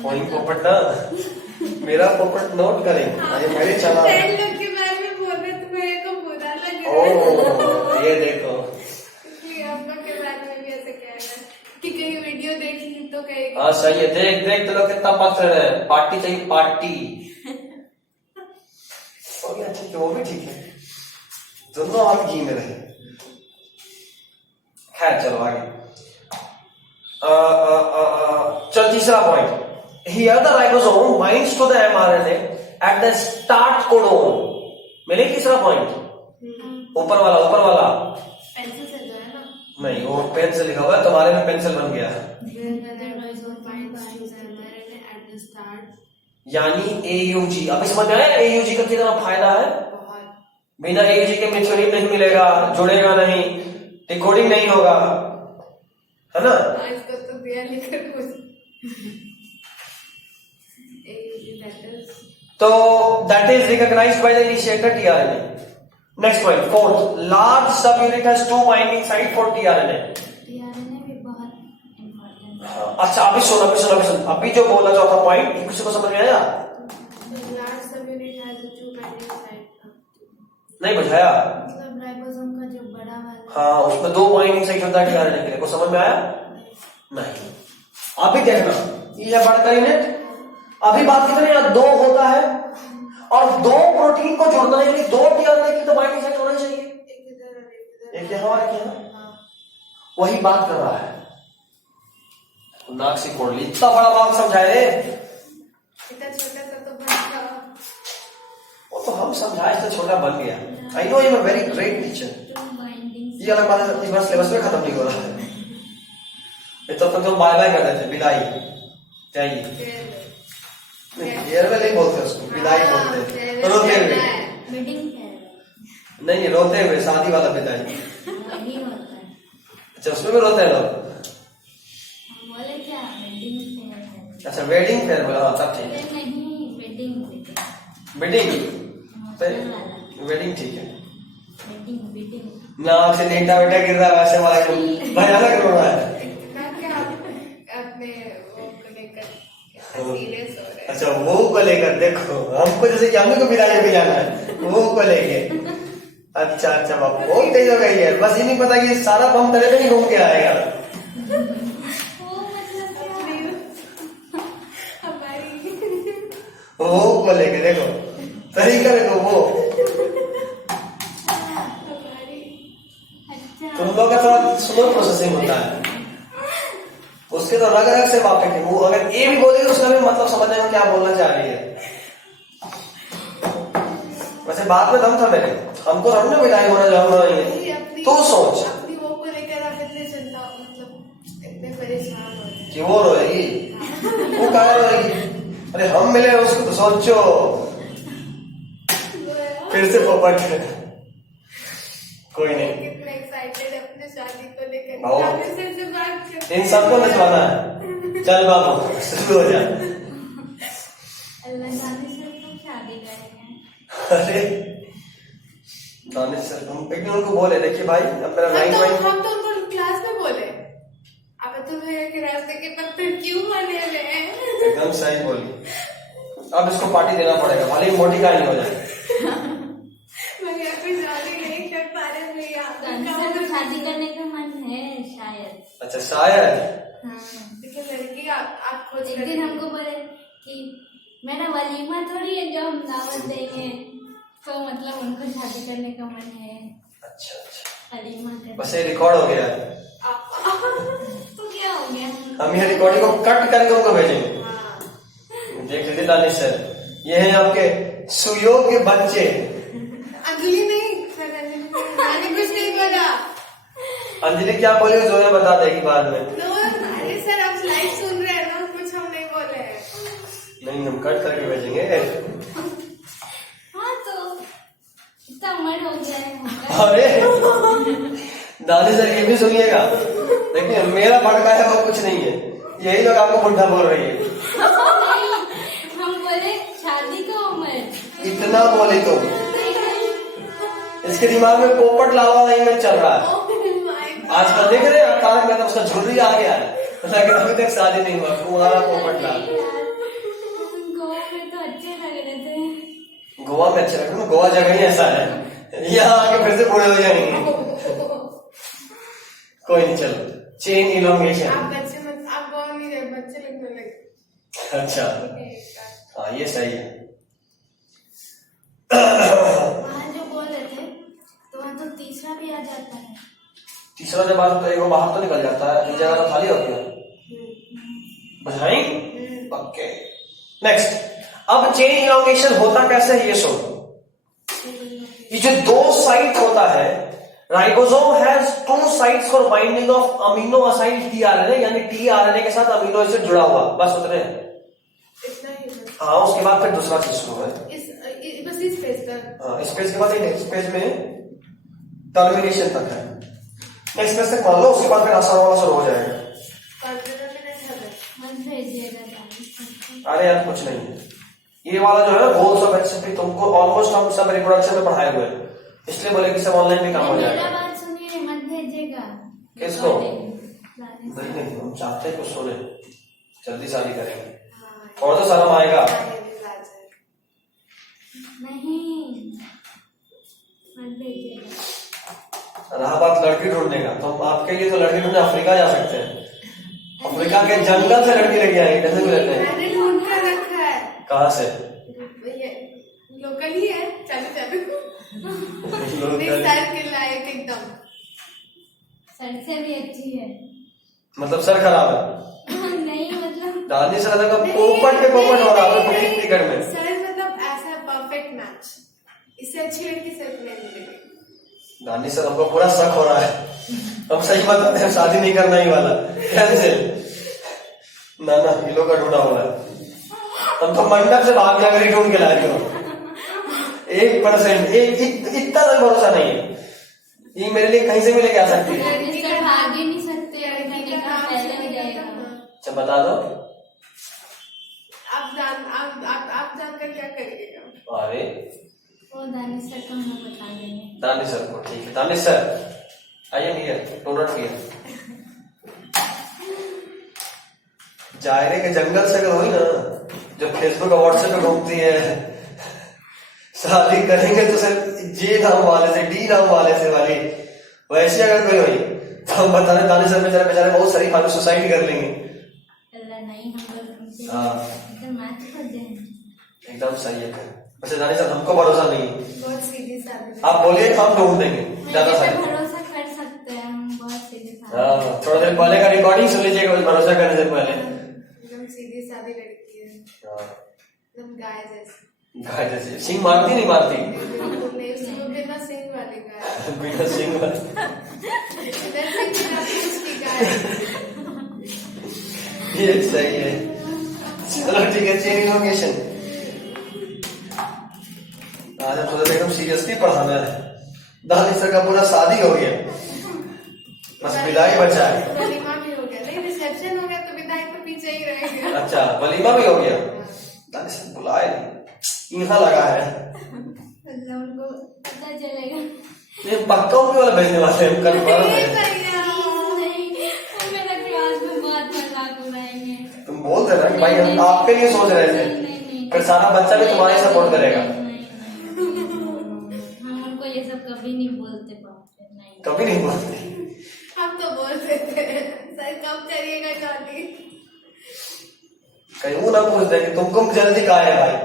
पोइंग पोपट ना मेरा पोपट नोट करें, ये मेरे चला। फ्रेंड लोग के बारे में बोल रहे तो मेरे को बुरा लग रहा ओ ये देखो, इसलिए आप लोग के बारे में भी ऐसे कह रहे हैं कि कहीं वीडियो देख ली तो कहेगी। हाँ सही है, देख देख तो लोग कितना मस्त रहे हैं, पार्टी चाहिए पार्टी। अच्छा वो भी ठीक है, दोनों हाथ घी में रहे। खैर चलो आगे। चलो तीसरा point, here the ribosome binds to the mRNA at the start codon. मिले तीसरा पॉइंट, ऊपर वाला पेंसिल से जो है ना, नहीं, वो पेन से लिखा हुआ है, तुम्हारे में पेंसिल बन गया। यानी AUG, अभी समझ में आया AUG का कितना फायदा है? बिना AUG के मेथोनिम नहीं मिलेगा, जुड़ेगा नहीं, डिकोडिंग नहीं होगा, है ना? इसको तो दिया लिखकर कुछ। तो that is recognised by the initiator tRNA. Next point, fourth, large subunit has 2 binding site for tRNA. tRNA भी बहुत इम्पोर्टेंट है। हाँ, अच्छा अभी सुन, अभी जो बोला चौथा पॉइंट, किसी को समझ में आया? नहीं बुझाया? मतलब राइबोसोम का जो बड़ा वाला, हाँ, उसमें 2 बाइंडिंग साइट होता है tRNA के लिए, को समझ में आया? नहीं। अभी देखना, ये है बड़ा यूनिट, अभी बात कितने यहाँ 2 होता है, और 2 प्रोटीन को जोड़ना है, 2 tRNA की तो बाइंडिंग साइट होना चाहिए, एक यहाँ और एक यहाँ। वही बात कर रहा है, नाक से कोड़ ली, इतना बड़ा बात समझाए, इतना छोटा सा तो बन गया। वो तो हम समझाए, इतना छोटा बन गया। I know, I am a very great teacher. ये अलग बात है, इस बार सिलेबस में खत्म नहीं हो रहा है। तो तक तो बाय बाय कर देते, विदाई चाहिए, फेयरवेल नहीं बोलते उसको, विदाई बोलते, तो रोते हुए नहीं, रोते हुए, शादी वाला विदाई। वही होता है। अच्छा उसमें भी रोते हैं लोग? बोले क्या, वेडिंग फेयर। अच्छा वेडिंग फेयरवेल, हाँ तब ठीक है। नहीं, वेडिंग वेडिंग ठीक है। वेडिंग नाक से लेटा बेटा गिर रहा है, वैसे वाला भयानक रो रहा है। अपने वो को लेकर सीरियस हो रहे हैं। अच्छा वो को लेकर, देखो हमको जैसे कि हमें को विदाई भी जाना है, वो को लेके। अच्छा बाबू बहुत तेज हो गई है, बस ये नहीं पता कि सारा पंप तेरे पे ही घूम के आएगा। वो को लेके देखो, तरीका देखो वो। तुम लोग का थोड़ा स्लो प्रोसेसिंग होता है, उसके तो अलग अलग से बातें हैं। वो अगर ए भी बोलेगी उसका भी मतलब समझने में क्या बोलना चाह रही है। वैसे बात में दम था मेरे, हमको समझ में विदाई होना जाना है, तो सोच अपनी वो को लेकर आप इतने चिंता, मतलब इतने परेशान हो रहे हैं कि वो रोएगी, वो कहाँ रोएगी? अरे हम मिले उसको तो सोचो, फिर से पोपट कोई नहीं। कितने एक्साइटेड अपने शादी को लेकर, आओ। से बात करते हैं। इन सबको नचवाना है, चल बाबू शुरू हो जा। अल्लाह जाने से तुम शादी करेंगे। अरे दानिश सर, तुम एक दिन उनको बोले, देखिए भाई अब मेरा लाइन हम तो उनको क्लास में बोले, अब तुम्हें के रास्ते के पत्थर क्यों बने हुए हैं? एकदम सही बोली। अब इसको पार्टी देना पड़ेगा, भले ही मोटी कहानी हो जाए। भैया कोई शादी नहीं कर पा रहे भैया, को शादी करने का मन है शायद। अच्छा शायद, देखिए लड़की आप खोज एक दिन हमको बोले कि मेरा वलीमा थोड़ी है जो हम दावत देंगे, तो मतलब उनको शादी करने का मन है। अच्छा वलीमा करने। बस ये रिकॉर्ड हो गया है, तो क्या हो गया? हम ये रिकॉर्डिंग को कट करके उनको भेजेंगे। देख लीजिए दानिश सर, ये है आपके सुयोग्य बच्चे। अंजलि नहीं, मैंने कुछ नहीं बोला। अंजलि क्या बोली जोया बता देगी बाद में। अरे सर आप लाइव सुन रहे हैं ना, कुछ हम नहीं बोले हैं। नहीं हम कट करके भेजेंगे। हाँ तो इतना उम्र हो गया है। अरे दानिश सर ये भी सुनिएगा, देखिए मेरा भड़का है वो कुछ नहीं है, यही लोग आपको बुढ़ा बोल रही है। हम बोले शादी का उम्र इतना बोले तो इसके दिमाग में पोपट लावा नहीं में चल रहा है। आजकल देख रहे हैं तारक मेहता, उसका झुर्री आ गया है, लेकिन अभी तक शादी नहीं हुआ, तुम्हारा पोपट लाल। गाँव में तो गोवा में अच्छा लगता है, गोवा जगह ही ऐसा है, यहाँ आके फिर से बूढ़े हो जाएंगे। कोई नहीं, चलो चेन इलोंगेशन। आप बच्चे मत, आप गोवा नहीं रहे, बच्चे लगने लगे। अच्छा हाँ ये सही है। वहाँ जो बोल रहे थे तो वहाँ तो तीसरा भी आ जाता है। तीसरा जब आता तो एक वो बाहर तो निकल जाता है, एक जगह तो खाली होती है। बुझाई? Okay next. अब चेन इलोंगेशन होता कैसे है ये सुनो। ये जो दो साइट होता है, ribosome has 2 sites for binding of amino aside tRNA, यानी टीआरएनए के साथ अमीनो एसिड जुड़ा हुआ, बस उतने हैं। इतना ही बस। हाँ उसके बाद फिर दूसरा चीज शुरू है। बस इस पेज तक। हाँ इस पेज के बाद इस पेज में टर्मिनेशन तक है। नेक्स्ट पेज तक मान लो, उसके बाद फिर आसान वाला शुरू हो जाएगा। मन भेजिएगा जाने। अरे यार कुछ नहीं है, ये वाला जो है ना गोल्स ऑफ एचसीपी तुमको ऑलमोस्ट हम सब रिप्रोडक्शन में पढ़ाए हुए हैं, इसलिए बोले कि सब ऑनलाइन भी काम हो मेरा जाएगा। बात सुनिए, मत भेजिएगा। किसको? नहीं नहीं नहीं, हम चाहते हैं कुछ सुने, जल्दी शादी करेंगे, थोड़ा तो शर्म आएगा। नहीं, मत भेजिएगा। रहा बात लड़की ढूंढने का, तो आपके लिए तो लड़की ढूंढने अफ्रीका जा सकते हैं। अफ्रीका के जंगल से लड़की लेके आएंगे, कैसे भी लेते हैं। मैंने ढूंढ कर रखा है। कहाँ से? ये लोकल ही है, चालू चालू सर के लायक एकदम। सर से भी अच्छी है। मतलब सर खराब है? नहीं मतलब दादी से लगा पोपट पे पोपट हो रहा है क्रिकेट में। सर मतलब ऐसा परफेक्ट मैच, इससे अच्छी लड़की सर को नहीं मिलेगी। दादी सर हमको पूरा शक हो रहा है, हम सही बताते हैं, शादी नहीं करना ही वाला, कैंसिल। ना ना, ये लोग का ढूंढा हुआ है, हम तो मंडप से भाग जाकर ही ढूंढ के लाए थे। 1% इतना तक भरोसा नहीं है, ये मेरे लिए कहीं से भी लेके आ सकती है। सर भाग ही नहीं सकते, मैंने कहा पहले नहीं जाएगा। अच्छा बता दो, आप जानकर क्या करिएगा? अरे वो दानिश सर को हम बता देंगे। दानिश सर को, ठीक है दानिश सर आइए हियर, डू नॉट हियर। जायरे के जंगल से अगर हुई ना, जो फेसबुक और व्हाट्सएप पे घूमती है, शादी करेंगे तो सिर्फ जे नाम वाले से, डी नाम वाले से वाली, वैसे अगर कोई हुई तो हम बता रहे दानिश सर बेचारे बेचारे बहुत सारी फालतू सुसाइड कर लेंगे। अल्लाह नहीं, हम लोग उनसे हाँ एकदम मैच कर देंगे। एकदम सही है। वैसे दानिश सर हमको भरोसा नहीं है, बहुत सीधी सादी। आप बोलिए हम ढूंढ देंगे ज्यादा मेरे पे सारी। भरोसा कर सकते हैं हम, बहुत सीधे साधे। हाँ थोड़ा देर पहले का रिकॉर्डिंग सुन लीजिएगा भरोसा करने से पहले। एकदम सीधी सादी लड़की है, एकदम गाय जैसी। गाय जैसे सिंह मारती नहीं मारती? बिल्कुल नहीं, उसमें बिना सिंग वाली गाय। बिना सिंह वाली। इधर से बिना पूंछ की गाय। ये सही है, चलो ठीक है। चेन इलोंगेशन आज हम थोड़ा एकदम सीरियसली पढ़ाना है। दानिश सर का पूरा शादी हो गया, बस विदाई बचा है। वलीमा भी हो गया, नहीं रिसेप्शन हो गया तो विदाई तो पीछे ही रहेगा। अच्छा वलीमा भी हो गया, दानिश सर बुलाए नहीं, यहाँ लगा है। मतलब उनको पता चलेगा। ये पक्का उनके वाला भेजने वाले हैं, कंफर्म है। नहीं, वो मेरा क्लास में बहुत मजाक उड़ाएंगे। तुम बोल देना कि भाई हम आपके लिए सोच रहे थे, फिर सारा बच्चा भी तुम्हारे सपोर्ट करेगा। हम उनको ये सब कभी नहीं बोलते बाप रे, नहीं। कभी नहीं बोलते। हम तो बोलते थे सर कब चलिएगा शादी। कहीं वो ना पूछ दे कि तुमको जल्दी कहा है भाई,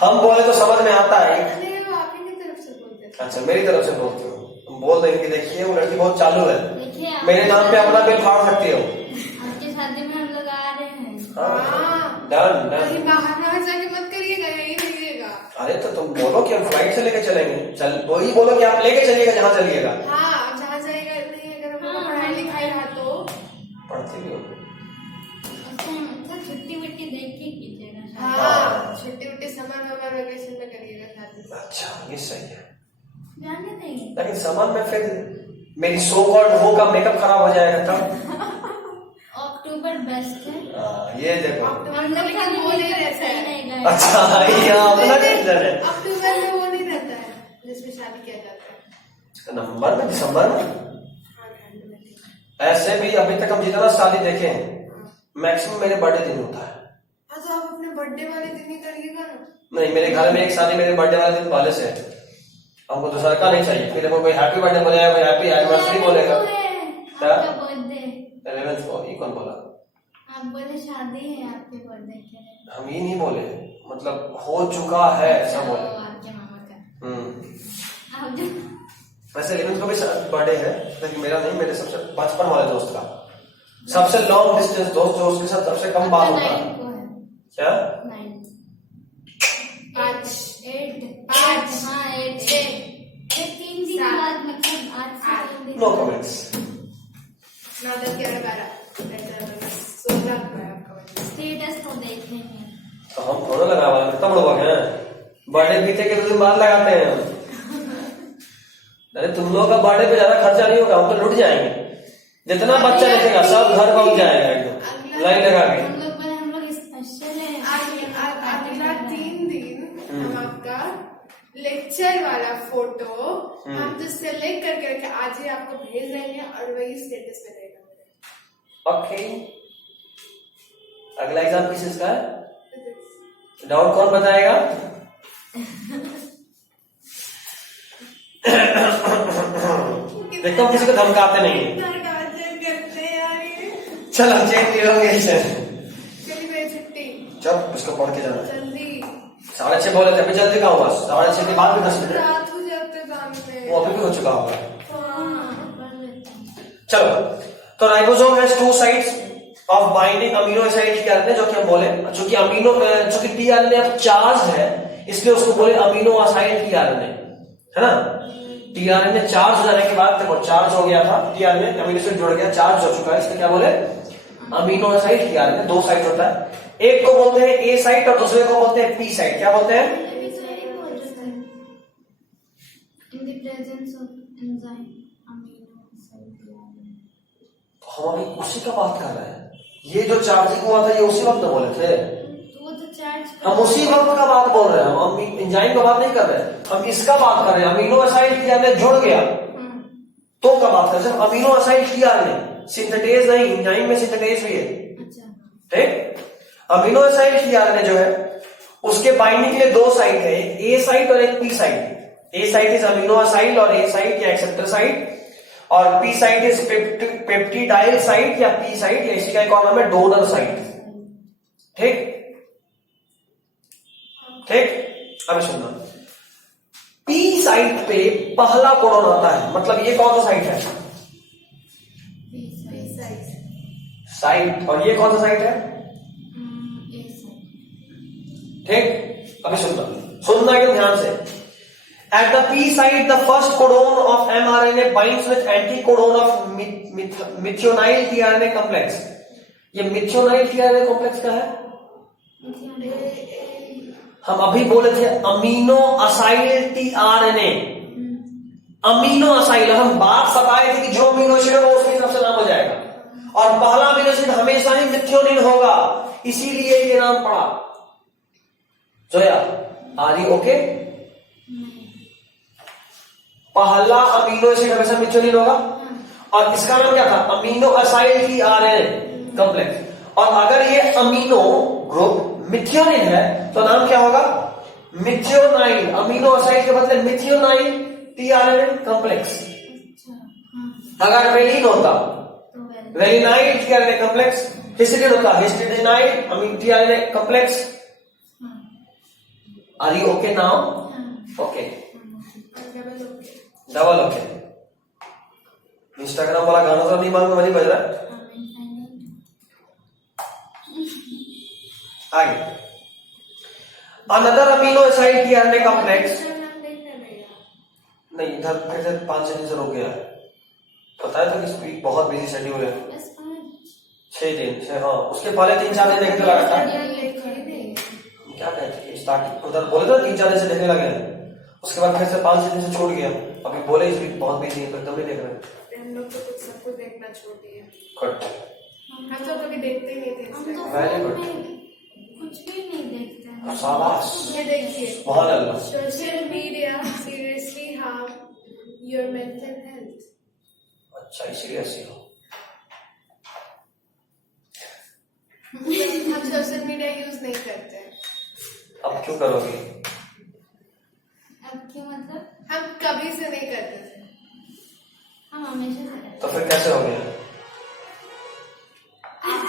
हम बोले तो समझ में आता है। नहीं वो आप ही की तरफ से बोलते थे। अच्छा मेरी तरफ से बोलते हो, तुम बोल देंगे देखिए वो लड़की बहुत चालू है, देखिए मेरे नाम पे अपना बिल फाड़ सकती हो। आपकी शादी में हम लोग आ रहे हैं। हाँ डन कहीं डन। बाहर ना जाके मत करिएगा, यही रहिएगा। अरे तो तुम बोलो कि हम फ्लाइट से लेके चलेंगे, चल वही बोलो कि आप लेके चलिएगा जहाँ चलिएगा। हाँ अब जहाँ जाएगा नहीं, अगर हम लोग पढ़ाई लिखाई रहा तो पढ़ती भी हो। छुट्टी वुट्टी देख के कीजिएगा। हाँ छुट्टी वुट्टी समर वमर वेकेशन में करिएगा शादी। अच्छा ये सही है, जाने देंगे। लेकिन समझ में फिर मेरी सो कॉल्ड वो का मेकअप खराब हो जाएगा तब। अक्टूबर बेस्ट है। ये देखो, अक्टूबर में लेकिन वो नहीं रहता है। अच्छा ये अपना टेंशन है। अक्टूबर में वो नहीं रहता है जिसमें शादी किया जाता है। नवंबर में, दिसंबर में। हाँ ठंड में। ऐसे भी अभी तक हम जितना शादी देखे हैं मैक्सिमम मेरे बर्थडे दिन होता है। हाँ तो आप अपने बर्थडे वाले दिन ही करिएगा ना। नहीं, मेरे घर में एक शादी मेरे बर्थडे वाले दिन पहले से है, हमको दूसरा का नहीं चाहिए। फिर कोई हैप्पी बर्थडे बोलेगा, कोई हैप्पी एनिवर्सरी बोलेगा। क्या? आपका बर्थडे 11th को ये कौन बोला? आप बोले शादी है आपके बर्थडे के लिए। हम ये नहीं बोले, मतलब हो चुका है ऐसा बोले। आपके मामा का आप वैसे 11th को भी बर्थडे है, लेकिन मेरा नहीं, मेरे सबसे बचपन वाले दोस्त का, सबसे लॉन्ग डिस्टेंस दोस्त जो उसके साथ सबसे कम बात होता है। क्या? 8 हाँ 8 3 दिन बाद, मतलब आज से 3 दिन। No comments. 9, 10, 11, 12, 16 स्टेटस तो देखेंगे। तो हम थोड़ा लगा वाले कितना बड़े लोग हैं, बर्थडे बीते के 2 दिन बाद लगाते हैं। अरे तुम लोग का बर्थडे पे ज्यादा खर्चा नहीं होगा, हम तो लुट जाएंगे। जितना बच्चा देखेगा सब घर पहुंच जाएगा एकदम लाइन लगा के। हम लोग स्पेशल है। अगला 3 दिन हम आपका लेक्चर वाला फोटो हम जो सेलेक्ट करके रखे आज ही आपको भेज देंगे और वही स्टेटस पे रहेगा। ओके, अगला एग्जाम किस चीज का है? डाउट कौन बताएगा? देखो किसी को धमकाते नहीं। चलो चेक करोगे। चलिए मेरी छुट्टी। चल उसको पढ़ के जाना। जल्दी 6:30 बोले थे, अभी जल्दी कहाँ हुआ? 6:30 के बाद भी 10 मिनट, रात हो जाते जाने में। वो अभी भी हो चुका होगा। हाँ, चलो, तो ribosome has 2 sites of binding amino acid क्या कहते हैं, जो कि हम बोले, चूंकि टीआरएनए अब चार्ज है इसलिए उसको बोले अमीनो एसिड टीआरएनए, है ना। टीआरएनए चार्ज हो जाने के बाद, देखो चार्ज हो गया था टीआरएनए, अमीनो एसिड जुड़ गया, चार्ज हो चुका है, इसको क्या बोले? Amino acid tRNA. 2 साइट होता है, एक को बोलते हैं ए साइट और दूसरे को बोलते हैं पी साइट। क्या बोलते हैं? in the presence of enzyme amino acid। हम अभी उसी का बात कर रहे हैं। ये जो चार्जिंग हुआ था ये उसी वक्त बोले थे, वो तो चार्ज हम उसी वक्त का बात बोल रहे हैं, हम एंजाइम का बात नहीं कर रहे हैं, हम इसका बात कर रहे हैं। अमीनो एसिड टीआरएनए जुड़ गया तो का बात कर रहे हैं। अमीनो एसिड टीआरएनए सिंथेटेज नहीं, एंजाइम में सिंथेटेज भी है, ठीक। अमीनो एसिड टीआरएनए जो है उसके बाइंडिंग के लिए 2 साइट है, एक ए साइट और एक P site. A site is amino acid और ए साइट या एक्सेप्टर साइट, और P site is peptidyl site या पी साइट, या इसी का एक और नाम है डोनर साइट, ठीक ठीक। अभी सुनना, पी साइट पे पहला कोडॉन आता है, मतलब ये कौन सा साइट है? साइट। और ये कौन सा साइट है? ठीक। अभी सुनना एकदम ध्यान से। At the P site, the first codon of mRNA binds with anticodon of methionine tRNA complex. ये methionine tRNA complex का है? हम अभी बोले थे amino acyl tRNA, amino acyl. हम बात बताए थे कि जो अमीनो एसिड होगा उसके हिसाब से नाम हो जाएगा, और पहला अमीनो एसिड हमेशा ही मिथियोनिन होगा, इसीलिए ये नाम पड़ा। Zoya, are you okay? पहला अमीनो एसिड हमेशा मिथियोनिन होगा, और इसका नाम क्या था? Amino acyl tRNA complex. और अगर ये अमीनो ग्रुप मिथियोनिन है तो नाम क्या होगा? मिथियोनाइल। अमीनो असाइल के बदले मिथियोनाइल टीआरएनए कॉम्प्लेक्स। अगर वेलिन होता, वेलिनाइल टीआरएनए कॉम्प्लेक्स। हिस्टिडाइन होता, histidinyl amino tRNA complex. Are you okay now? Okay, double okay. Instagram वाला गाना तो नहीं मालूम, नहीं बज रहा है। आगे, another amino acid tRNA complex. नहीं, इधर फिर से 5-6 दिन से रुक गया है, पता है तो इस वीक बहुत बिजी शेड्यूल है। 6 दिन से, हाँ उसके पहले 3-4 दिन देखने लगा था। क्या कहते हैं स्टार्टिंग उधर बोले तो 3-4 दिन से देखने लगे हैं, उसके बाद फिर से 5-6 दिन से छोड़ गया। अभी बोले इस वीक बहुत बिजी है, तो नहीं देख रहे हम लोग तो कुछ सबको देखना छोड़ दिए। कट। हम तो कभी देखते ही नहीं थे। हम तो वेरी गुड, कुछ भी नहीं देखते हैं। शाबाश, ये देखिए, बहुत अल्लाह। Social media seriously harm your mental health. अच्छा, इसलिए ऐसी हो। हम सोशल मीडिया यूज नहीं करते हैं। अब क्यों करोगे? अब क्यों मतलब? हम कभी से नहीं करते थे। हम हमेशा से करते तो फिर कैसे हो गया?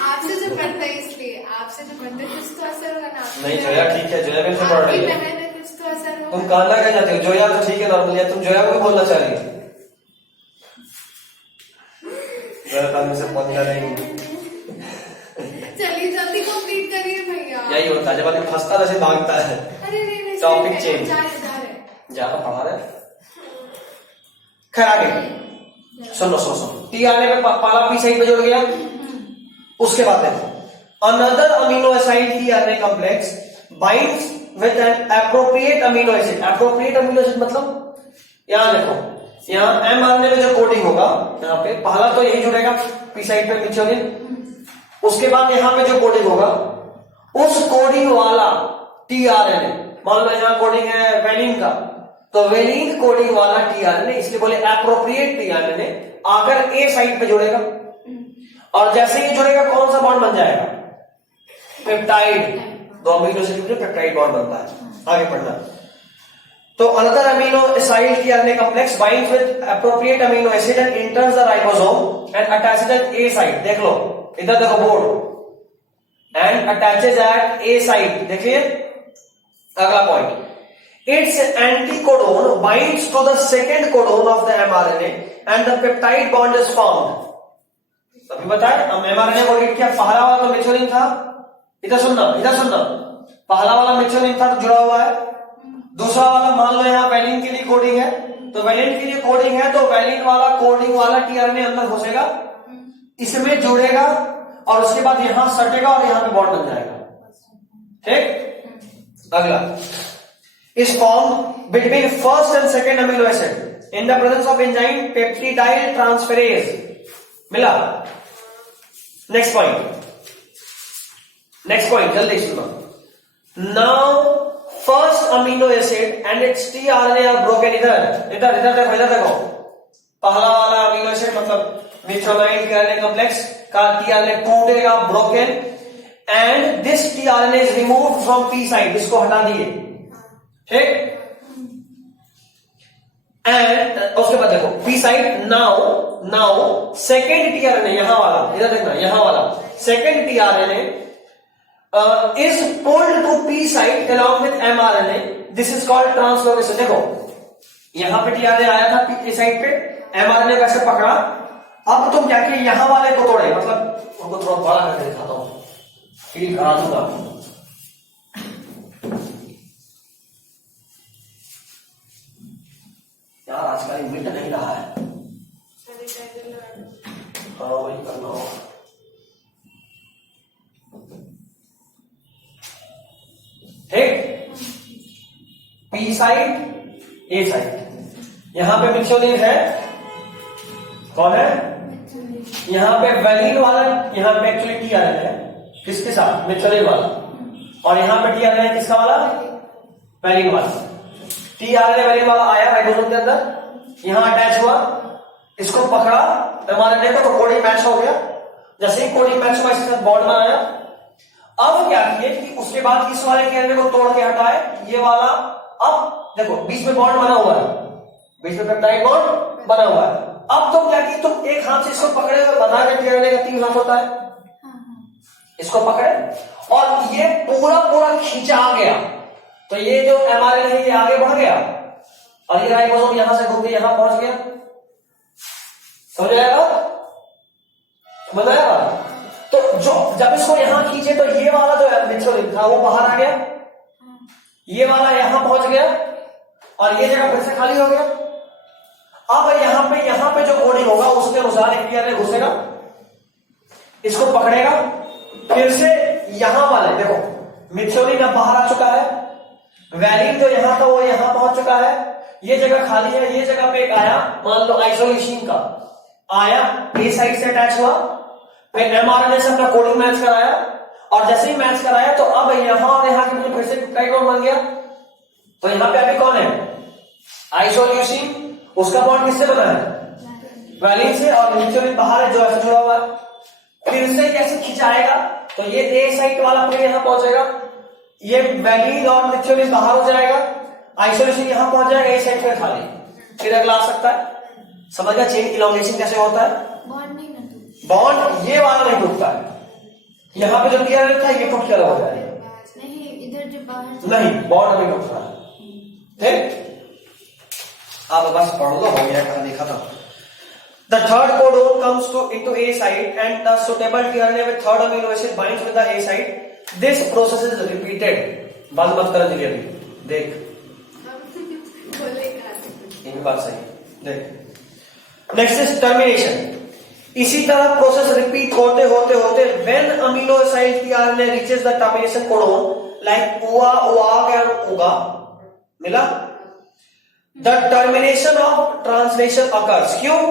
आपसे जो पढ़ता है इसलिए, आपसे जो पढ़ता है कुछ तो असर होगा ना। नहीं जोया ठीक है, जोया भी से पढ़ रही आपकी है। बहन है, कुछ तो असर तुम होगा। कहना क्या चाहते हो? जोया तो ठीक है नॉर्मली है, तुम जोया को भी बोलना चाह रही हो? जोया का मुझसे पंगा नहीं। चलिए जल्दी कंप्लीट करिए भैया। यही होता है जब आदमी फंसता है, वैसे भागता है। अरे नहीं, Topic change. जा रहे। ज्यादा पढ़ा रहे। खैर आगे सुनो सुनो सुनो, टी आने में पहला पी साइड पे जुड़ गया। उसके बाद देखो, another amino acid T RNA complex binds with N appropriate amino acid. Appropriate amino acid मतलब यहां देखो, यहां एमआरएनए में जो कोडिंग होगा, यहां पे पहला तो यही जुड़ेगा पी साइड पे मिथ्योनिन। उसके बाद यहां पे जो कोडिंग होगा, उस कोडिंग वाला टीआरएनए, मान लो यहां कोडिंग है वेलिन का, तो वेलिन कोडिंग वाला टीआरएनए, इसलिए बोले एप्रोप्रिएट टीआरएनए, आकर ए साइड पे जुड़ेगा। और जैसे ही जुड़ेगा कौन सा बॉन्ड बन जाएगा? पेप्टाइड। दो अमीनो एसिड में पेप्टाइड बॉन्ड बनता है। आगे पढ़ना। तो another amino acid tRNA complex binds with appropriate amino acid and enters the ribosome and attaches at A site. देख लो इधर देखो board, and attaches at A site. देखिए अगला point, its anticodon binds to the second codon of the mRNA and the peptide bond is formed. अभी बताए हम mRNA को रीड किया, पहला वाला तो मिथ्योनिन था, इधर सुनना पहला वाला मिथ्योनिन था तो जुड़ा हुआ है। दूसरा वाला मान लो यहाँ वैलिन के लिए कोडिंग है, तो वैलिन के लिए कोडिंग है, तो वैलिन वाला कोडिंग वाला टीआरएनए अंदर घुसेगा, इसमें जुड़ेगा और उसके बाद यहां सटेगा और यहां पे बॉन्ड बन जाएगा। ठीक, अगला is formed between first and second amino acid in the presence of enzyme peptidyl transferase. मिला? Next point जल्दी सुनो। Now first amino acid and its tRNA are broken। इधर देखो, पहला वाला अमीनो एसिड मतलब मिथ्योनाइन टीआरएनए कॉम्प्लेक्स का tRNA टूटेगा, broken, and this tRNA is removed from P site, इसको हटा दिए। ठीक, एंड उसके बाद देखो P site. Now second tRNA, यहां वाला, इधर देखना, यहां वाला second tRNA is pulled to P site along with mRNA. This is called translocation. देखो यहां पे टीआरएनए आया था पी साइड पे, एमआरएनए को ऐसे पकड़ा, अब तुम क्या किए, यहां वाले को तोड़े, मतलब उनको थोड़ा बड़ा करके दिखाता हूं, फील करा दूंगा। यार आजकल मिट नहीं रहा है, हाँ वही करना होगा। ठीक, पी साइड ए साइड, यहां पे मिथ्योनिन है, कौन है, यहां पे वैलिन वाला, यहां पे एक्चुअली टीआरएनए है, किसके साथ, मिथ्योनिन वाला, और यहां पे टीआरएनए किसका वाला, वैलिन वाला। टीआरएनए वैलिन वाला आया राइबोसोम के अंदर, यहां अटैच हुआ, इसको पकड़ा एमआरएनए को, तो कोडिंग मैच हो गया। जैसे ही कोडिंग मैच हुआ, इसके साथ बॉन्ड बनाया। अब क्या किए कि उसके बाद इस वाले टीआरएनए को तोड़ के हटाए, ये वाला, अब देखो बीच में बॉन्ड बना हुआ है, बीच में पेप्टाइड बॉन्ड बना हुआ है। अब तुम क्या की, तुम एक हाथ से इसको पकड़े हुए, बता के टीआरएनए का 3 हाथ होता है, इसको पकड़े और ये पूरा खींचा गया, तो ये जो एमआरएनए है ये आगे बढ़ गया और ये राइबोसोम यहां से घूम के यहां पहुंच गया। समझ आएगा? समझ आएगा? तो जो जब इसको यहां खींचे तो ये वाला जो मिथ्योनिन था वो बाहर आ गया, ये वाला यहां पहुंच गया और ये जगह फिर से खाली हो गया। अब यहां पे जो कोडिंग होगा उसके अनुसार एक टीआरएनए घुसेगा, इसको पकड़ेगा, फिर से यहां वाले देखो मिथ्योनिन अब बाहर आ चुका है, वैलिन जो यहां था वो यहां पहुंच चुका है, ये जगह खाली है, ये जगह पे एक आया, मान लो आइसोल्यूसिन का आया, ए साइड से अटैच हुआ, फिर एमआरएनए से अपना कोडिंग मैच कराया, और जैसे ही मैच कराया तो अब यहां और यहां के बीच फिर से पेप्टाइड बॉन्ड बन गया। तो यहां पे अभी कौन है, आइसोल्यूसिन, उसका बॉन्ड किससे बना है, वैलिन से, और मिथ्योनिन बाहर है जो ऐसे जुड़ा हुआ है। फिर से कैसे खिंचाएगा, तो ये ए साइड वाला फिर यहां पहुंचेगा, ये वैलिन और मिथियोनिन बाहर हो जाएगा, आइसोलेशन यहां पहुंच जाएगा, इस साइड पे खाली, फिर अगला आ सकता है। समझ गया चेन इलॉन्गेशन कैसे होता है? बॉन्ड नहीं ना टूटता। बॉन्ड ये वाला नहीं टूटता है, यहां पे जो किया रहता है ये टूट के अलग हो जाएगा। नहीं, इधर जो बाहर नहीं, बॉन्ड अभी टूट रहा है। ठीक, आप बस पढ़ लो, हो गया, कल देखा था। The third codon comes into A site and the suitable tRNA with third amino acid binds with the A site. This process is repeated. बात मत कर दिया अभी, देख बोले कहा ये भी बात सही है, देख। Next is termination. इसी तरह प्रोसेस रिपीट होते होते होते when amino acid tRNA reaches the termination codon like UA, UAG and UGA, मिला? The termination of translation occurs. क्यों?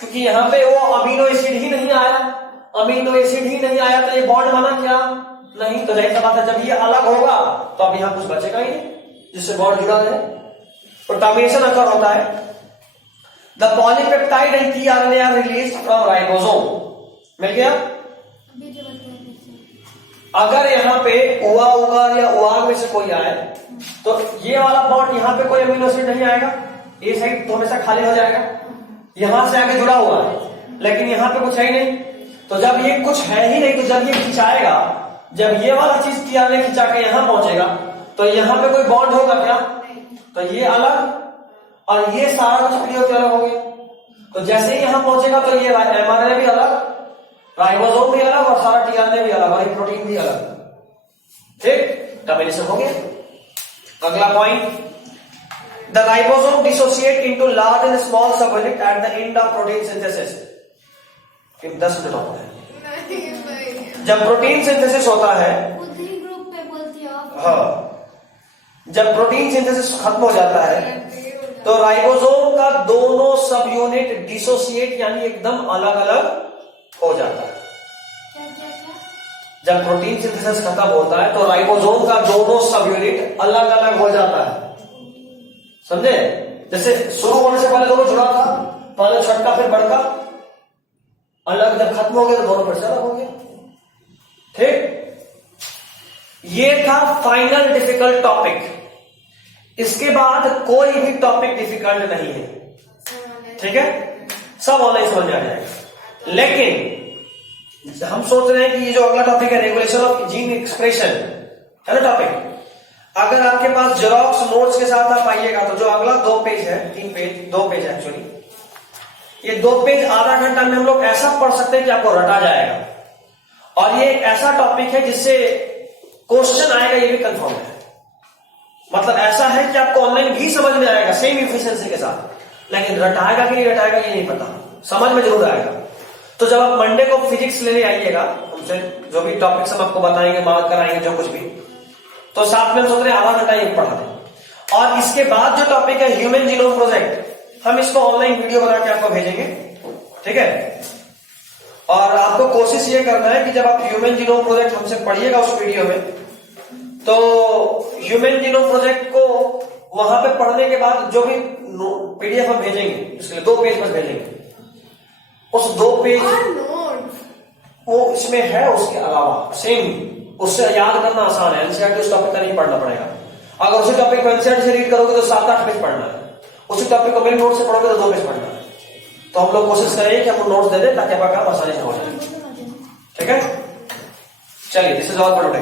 क्योंकि यहां पे वो अमीनो एसिड ही नहीं आया, अमीनो एसिड ही नहीं आया तो ये बॉन्ड बना क्या? नहीं। तो जाहिर सी बात है जब ये अलग होगा तो अब यहां कुछ बचेगा ही नहीं जिससे बॉन्ड जुड़ा रहे। तो टर्मिनेशन अकर होता है। The polypeptide and tRNA are released from ribosome. मिल गया? अभी जो बताया कैसे। अगर यहाँ पे उआ उगार या उआग में से कोई आए तो ये वाला बॉन्ड यहाँ पे कोई अमीनो एसिड नहीं आएगा, ये साइड तो हमेशा खाली हो जाएगा, यहां से आगे जुड़ा हुआ है, लेकिन यहां पे कुछ है ही नहीं। तो जब ये कुछ है ही नहीं तो जब ये खिंचाएगा, जब ये वाला चीज tRNA खिंचा के यहां पहुंचेगा तो यहां पे कोई बॉन्ड होगा क्या? तो ये अलग और ये सारा कुछ फ्री होकर अलग हो गया। तो जैसे ही यहां पहुंचेगा तो ये mRNA भी अलग, राइबोसोम भी अलग और सारा tRNA भी अलग और प्रोटीन भी अलग। ठीक, टर्मिनेशन हो गया। अगला point, the ribosome dissociate into large and small subunit at the end of protein synthesis। 10 minute होता है नहीं भाई, जब प्रोटीन सिंथेसिस होता है। खुद ही ग्रुप पे बोलती हो आप। हाँ, जब प्रोटीन सिंथेसिस खत्म हो जाता है तो राइबोसोम का दोनों सब यूनिट डिसोसिएट यानी एकदम अलग अलग हो जाता है। क्या क्या क्या? जब प्रोटीन सिंथेसिस खत्म होता है तो राइबोसोम का दोनों सब यूनिट अलग अलग हो जाता है। समझे? जैसे शुरू होने से पहले दोनों जुड़ा था, पहले छठा फिर बड़का, अलग जब खत्म हो गया तो दोनों फिर से अलग हो गया। ठीक, ये था फाइनल डिफिकल्ट टॉपिक। इसके बाद कोई भी टॉपिक डिफिकल्ट नहीं है। ठीक है, सब ऑनलाइन समझ में आ जाएगा। लेकिन हम सोच रहे हैं कि ये जो अगला टॉपिक है रेगुलेशन ऑफ जीन एक्सप्रेशन है ना टॉपिक, अगर आपके पास जेरॉक्स नोट्स के साथ आप आइएगा तो जो अगला 2 पेज है, 3 पेज, 2 पेज है एक्चुअली, ये 2 पेज आधा घंटा में हम लोग ऐसा पढ़ सकते हैं कि आपको रटा जाएगा। और ये एक ऐसा टॉपिक है जिससे क्वेश्चन आएगा ये भी कंफर्म है। मतलब ऐसा है कि आपको ऑनलाइन भी समझ में आएगा सेम इफिशिएंसी के साथ, लेकिन रटाएगा कि नहीं रटाएगा ये नहीं पता, समझ में जरूर आएगा। तो जब आप मंडे को फिजिक्स लेने आइएगा हमसे, जो भी टॉपिक्स हम आपको बताएंगे, मार्क कराएंगे, जो कुछ भी, तो साथ में हम सोच रहे हैं आधा घंटा ये पढ़ा दें। और इसके बाद जो टॉपिक है ह्यूमन जीनोम प्रोजेक्ट, हम इसको ऑनलाइन वीडियो बना के आपको भेजेंगे। ठीक है, और आपको कोशिश ये करना है कि जब आप ह्यूमन जीनोम प्रोजेक्ट हमसे पढ़िएगा उस वीडियो में, तो ह्यूमन जीनोम प्रोजेक्ट को वहां पे पढ़ने के बाद जो भी पीडीएफ हम भेजेंगे, इसलिए 2 पेज बस भेजेंगे, उस 2 पेज वो इसमें है, उसके अलावा सेम उससे याद करना आसान है। एनसीईआरटी उस टॉपिक का नहीं पढ़ना पड़ेगा। अगर उसी टॉपिक को एनसीईआरटी से रीड करोगे तो 7-8 पेज पढ़ना है, उसी टॉपिक को मेरे नोट से पढ़ोगे तो 2 पेज पढ़ना है। तो हम लोग कोशिश करेंगे कि आपको नोट्स दे दें ताकि आपका काम आसानी से हो जाए। ठीक है, चलिए, this is all for today.